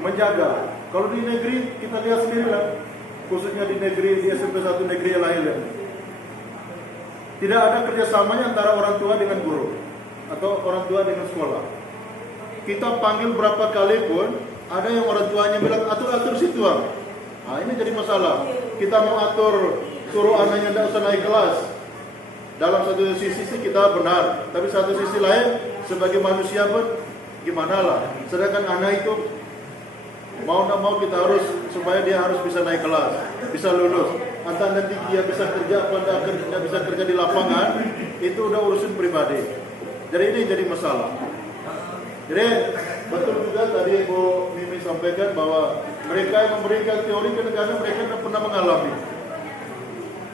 menjaga. Kalau di negeri kita lihat sendiri lah, khususnya di negeri di SMP 1 negeri yang lain, tidak ada kerjasamanya antara orang tua dengan guru atau orang tua dengan sekolah. Kita panggil berapa kali pun ada yang orang tuanya bilang atur situ. Ini jadi masalah. Kita mau atur suruh anaknya tidak usah naik kelas. Dalam satu sisi kita benar, tapi satu sisi lain sebagai manusia pun gimana lah. Sedangkan anak itu mau tidak mau kita harus supaya dia harus bisa naik kelas, bisa lulus. Entah nanti dia bisa kerja atau tidak bisa kerja di lapangan, itu udah urusan pribadi. Jadi ini jadi masalah. Jadi betul juga tadi Bu Mimi sampaikan bahwa mereka yang memberikan teori ke negara mereka tidak pernah mengalami.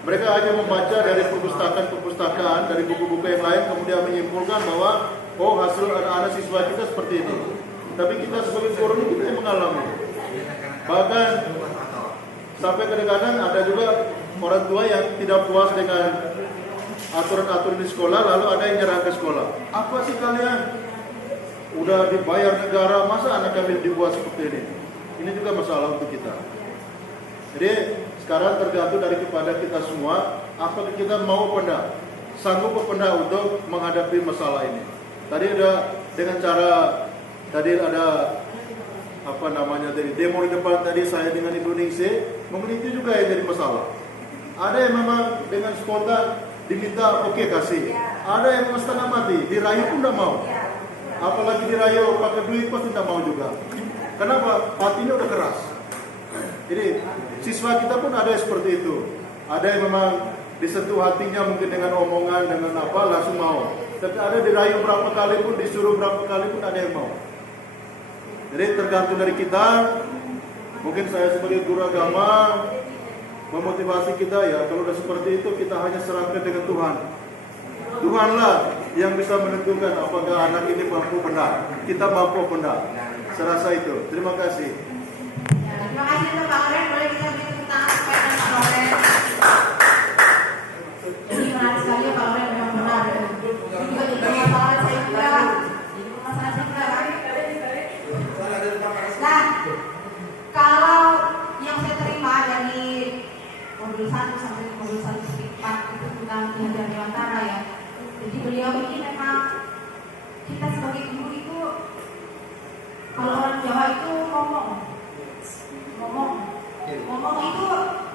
Mereka hanya membaca dari perpustakaan, dari buku-buku yang lain, kemudian menyimpulkan bahwa hasil anak-anak siswa kita seperti ini. Tapi kita sebagai guru ini kita yang mengalami. Bahkan sampai kadang-kadang ada juga orang tua yang tidak puas dengan aturan-aturan di sekolah, lalu ada yang nyerang ke sekolah. Apa sih kalian? Udah dibayar negara, masa anak kami dibuat seperti ini? Ini juga masalah untuk kita. Jadi sekarang tergantung dari kepada kita semua, apakah kita mau apa enggak, sanggup apa enggak untuk menghadapi masalah ini. Tadi ada dengan cara, tadi ada apa namanya tadi demo di depan tadi saya dengan Ibu Ningsih, mungkin itu juga yang jadi masalah. Ada yang memang dengan spontan diminta oke, kasih. Ada yang memang setengah mati, dirayu pun tidak mau. Apalagi dirayu pakai duit pasti tidak mau juga. Kenapa? Hatinya udah keras. Jadi siswa kita pun ada yang seperti itu. Ada yang memang disentuh hatinya mungkin dengan omongan, dengan apa langsung mau. Tapi ada dirayu berapa kali pun, disuruh berapa kali pun ada yang mau. Jadi tergantung dari kita. Mungkin saya sebagai guru agama memotivasi kita ya, kalau udah seperti itu kita hanya serahkan dengan Tuhan. Tuhanlah yang bisa menentukan apakah anak ini mampu benar. Kita mampu benar. Saya rasa itu. Terima kasih. Terima kasih untuk Pak Loren. Boleh kita beri tepuk tangan supaya Pak Loren. Jadi menarik sekali ya Pak Loren, memang benar. Ini juga jadi masalah saya juga. Masalah saya juga kan. Nah, kalau yang saya terima dari modul 1 sampai modul 1/4 itu tentang Ki Hajar Dewantara ya. Jadi beliau ini memang, kita sebagai guru itu, kalau orang Jawa itu ngomong itu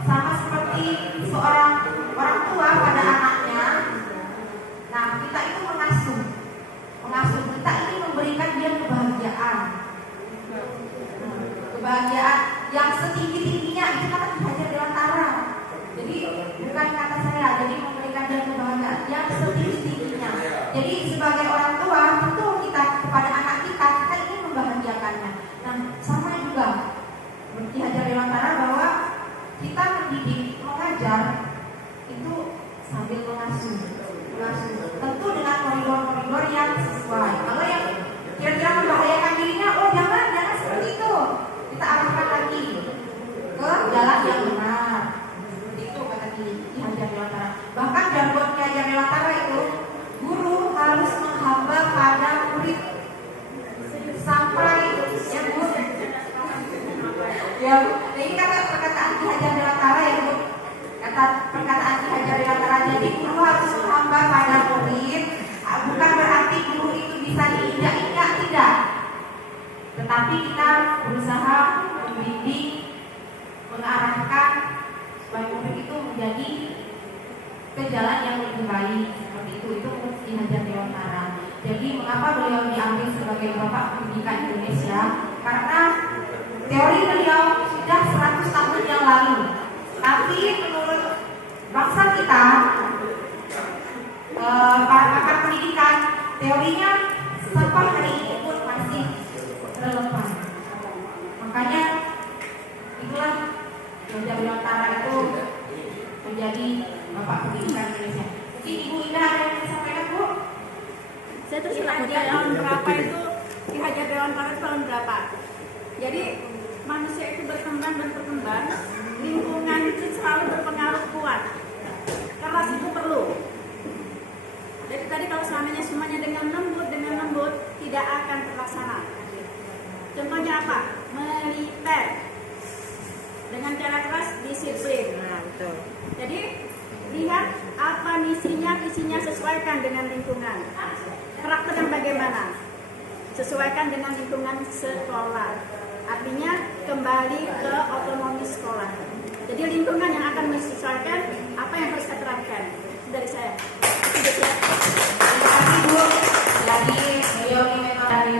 sama seperti seorang orang tua pada anaknya. Nah, kita itu mengasuh kita ini memberikan dia kebahagiaan yang setinggi-tingginya. Itu kata Ki Hajar Dewantara. Jadi bukan kata saya, jadi memberikan dia kebahagiaan yang setinggi-tingginya. Jadi sebagai orang tua tentu kita kepada anak kita ingin membahagiakannya. Nah, sama juga Ki Hajar Dewantara bahwa kita mendidik, mengajar itu sambil mengasuh. Tentu dengan koridor-koridor yang sesuai. Kalau yang kira-kira membahayakan dirinya, oh jangan seperti itu. Kita arahkan lagi ke jalan yang benar. Seperti itu kata Ki Hajar Dewantara. Bahkan jargon Ki Hajar Dewantara itu, guru harus menghamba pada murid sampai yang Bu. Ya, ini kata perkataan Ki Hajar Dewantara ya Bu. Kata perkataan Ki Hajar Dewantara, jadi guru harus menghamba pada murid. Bukan berarti guru itu bisa diinjak-injak, tidak. Tetapi kita berusaha membimbing, mengarahkan supaya murid itu menjadi ke jalan yang lebih baik. Seperti itu menurut Ki Hajar Dewantara. Jadi mengapa beliau diambil sebagai bapak pendidikan Indonesia? Karena teori beliau sudah 100 tahun yang lalu. Tapi menurut bangsa kita, para pakar pendidikan, teorinya sampai hari ini pun masih relevan. Makanya itulah Ki Hajar Dewantara itu menjadi bapak pendidikan Indonesia. Mungkin Ibu Indah ada yang disampaikan, Bu? Saya terserah dia tahun berapa itu, Ki Hajar Dewantara tahun berapa. Jadi manusia itu berkembang dan berkembang, lingkungan itu selalu berpengaruh kuat. Keras itu perlu. Jadi tadi kalau semuanya dengan lembut tidak akan terlaksana. Contohnya apa? Militer. Dengan cara keras, disiplin. Nah, betul. Jadi lihat apa visinya sesuaikan dengan lingkungan. Karakter yang bagaimana? Sesuaikan dengan lingkungan sekolah. Artinya kembali ke otonomi sekolah. Jadi lingkungan yang akan menyesuaikan apa yang harus kita terapkan. Dari saya. Terima kasih Bu. Jadi beliau ini memang dari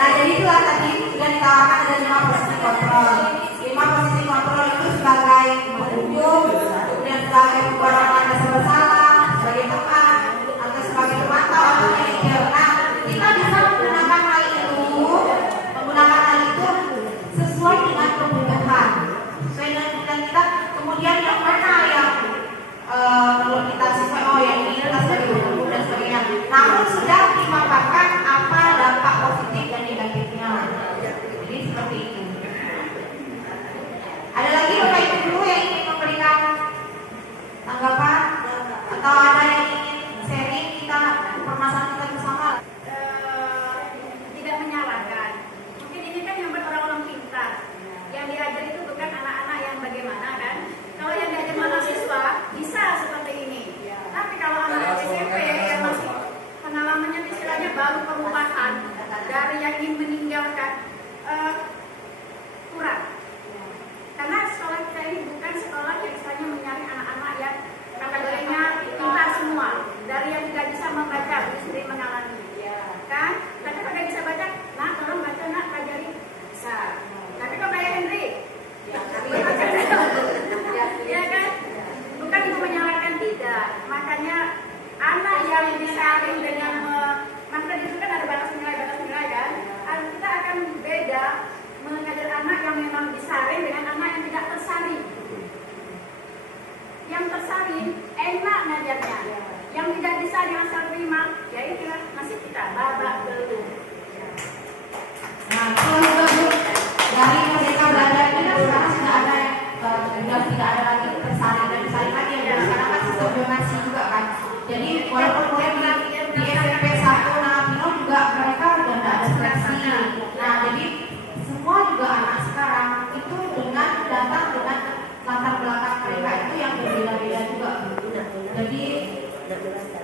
Nah, jadi itulah tadi sudah ditawarkan ada 5 posisi kontrol. 5 posisi kontrol itu sebagai pengunjung, kemudian sebagai orang yang merasa bersalah, sebagai teman, atau sebagai pemantau atau manajer. Nah, kita bisa menggunakan hal itu sesuai dengan kebutuhan, sesuai dengan kebutuhan kita. Kemudian yang mana yang kalau kita sesuai, oh yang ini kita sebagai guru dan sebagainya. Namun sudah dimaparkan apa dampak positif dan negatifnya. bersaing dengan anak yang tidak tersaring. Yang tersaring enak ngajarnya, yang tidak disaring asal terima, ya itulah masih kita babak belur. Nah, kalau juga Bu, dari mereka belajar ini kan sekarang sudah ada sudah tidak ada lagi tersaring dan disaring lagi ya. Sekarang kan sistem zonasi juga kan. Jadi walaupun mungkin di SMP 1 Nangapino juga mereka sudah tidak ada seleksi. Nah, jadi semua juga anak sekarang itu dengan datang dengan latar belakang mereka itu yang berbeda-beda juga. Jadi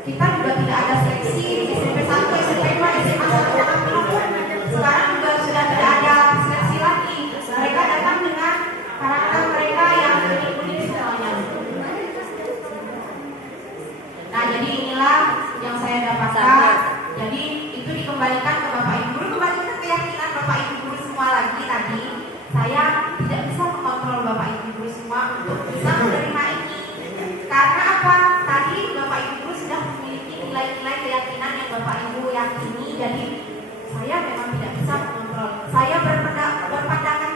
kita juga tidak ada seleksi di SMP 1, SMP 2, SMA 1 Nangapino pun sekarang juga sudah tidak ada seleksi lagi. Mereka datang dengan karakter mereka yang unik-unik semuanya. Nah, jadi inilah yang saya dapatkan. Jadi itu dikembalikan ke Bapak Ibu Guru, kembali ke keyakinan Bapak Ibu Guru semua lagi tadi. Saya tidak bisa mengontrol Bapak Ibu Guru semua untuk bisa menerima ini. Karena apa? Tadi Bapak Ibu Guru sudah memiliki nilai-nilai keyakinan yang Bapak Ibu yakini. Jadi saya memang tidak bisa mengontrol. Saya berpandangan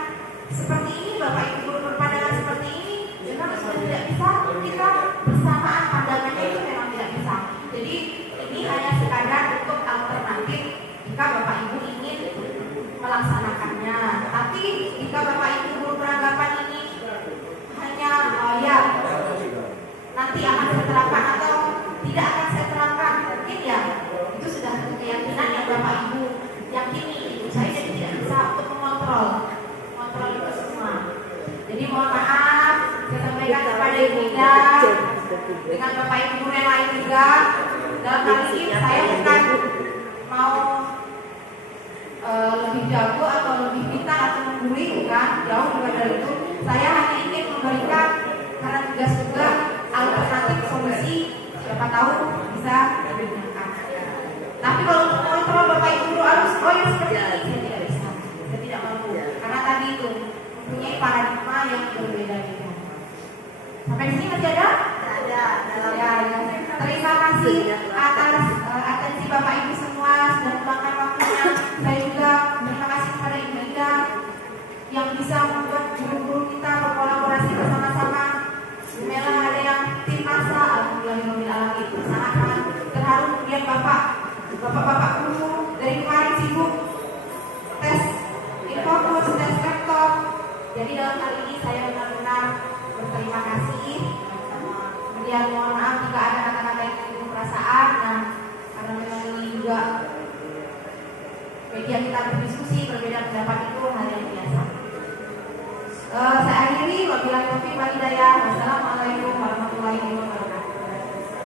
seperti ini, Bapak Ibu Guru berpandangan seperti ini. Memang sudah tidak bisa kita bersamaan pandangannya, itu memang tidak bisa. Jadi ini hanya sekadar untuk alternatif jika Bapak Ibu ingin melaksanakannya. Tapi jika Bapak Ibu Guru beranggapan ini hanya ya nanti akan saya terapkan atau tidak akan saya terapkan, mungkin ya itu sudah keyakinan yang Bapak Ibu yakini. Saya jadi tidak bisa untuk mengontrol itu semua. Jadi mohon maaf, saya sampaikan kepada Ibu Ida dengan Bapak Ibu Guru yang lain juga. Dalam hal ini saya bukan mau lebih jago atau lebih pintar atau menggurui, bukan, jauh juga dari itu. Saya hanya ingin memberikan karena tugas juga alternatif solusi, siapa tahu bisa digunakan. Tapi kalau untuk kontrol Bapak Ibu Guru harus ya seperti ini, saya tidak bisa, saya tidak mampu. Karena tadi itu mempunyai paradigma yang berbeda-beda. Sampai di sini masih ada? Ada. Ya. Terima kasih atas atensi Bapak Ibu semua sudah meluangkan waktunya. Saya juga terima kasih kepada Ibu Ida yang bisa membuat guru-guru kita berkolaborasi bersama-sama. Memang ada yang tim masa, alhamdulillah itu sangat terharu. Kemudian bapak-bapak guru dari kemarin sibuk tes infokus, tes laptop. Jadi dalam hal ini saya benar-benar berterima kasih. Kemudian mohon maaf jika ada kata-kata yang menyinggung perasaan. Nah, karena memang ini juga media kita berdiskusi, berbeda pendapat itu hal yang biasa. Saya akhiri, wabillahi taufiq wal hidayah. Wassalamualaikum warahmatullahi wabarakatuh.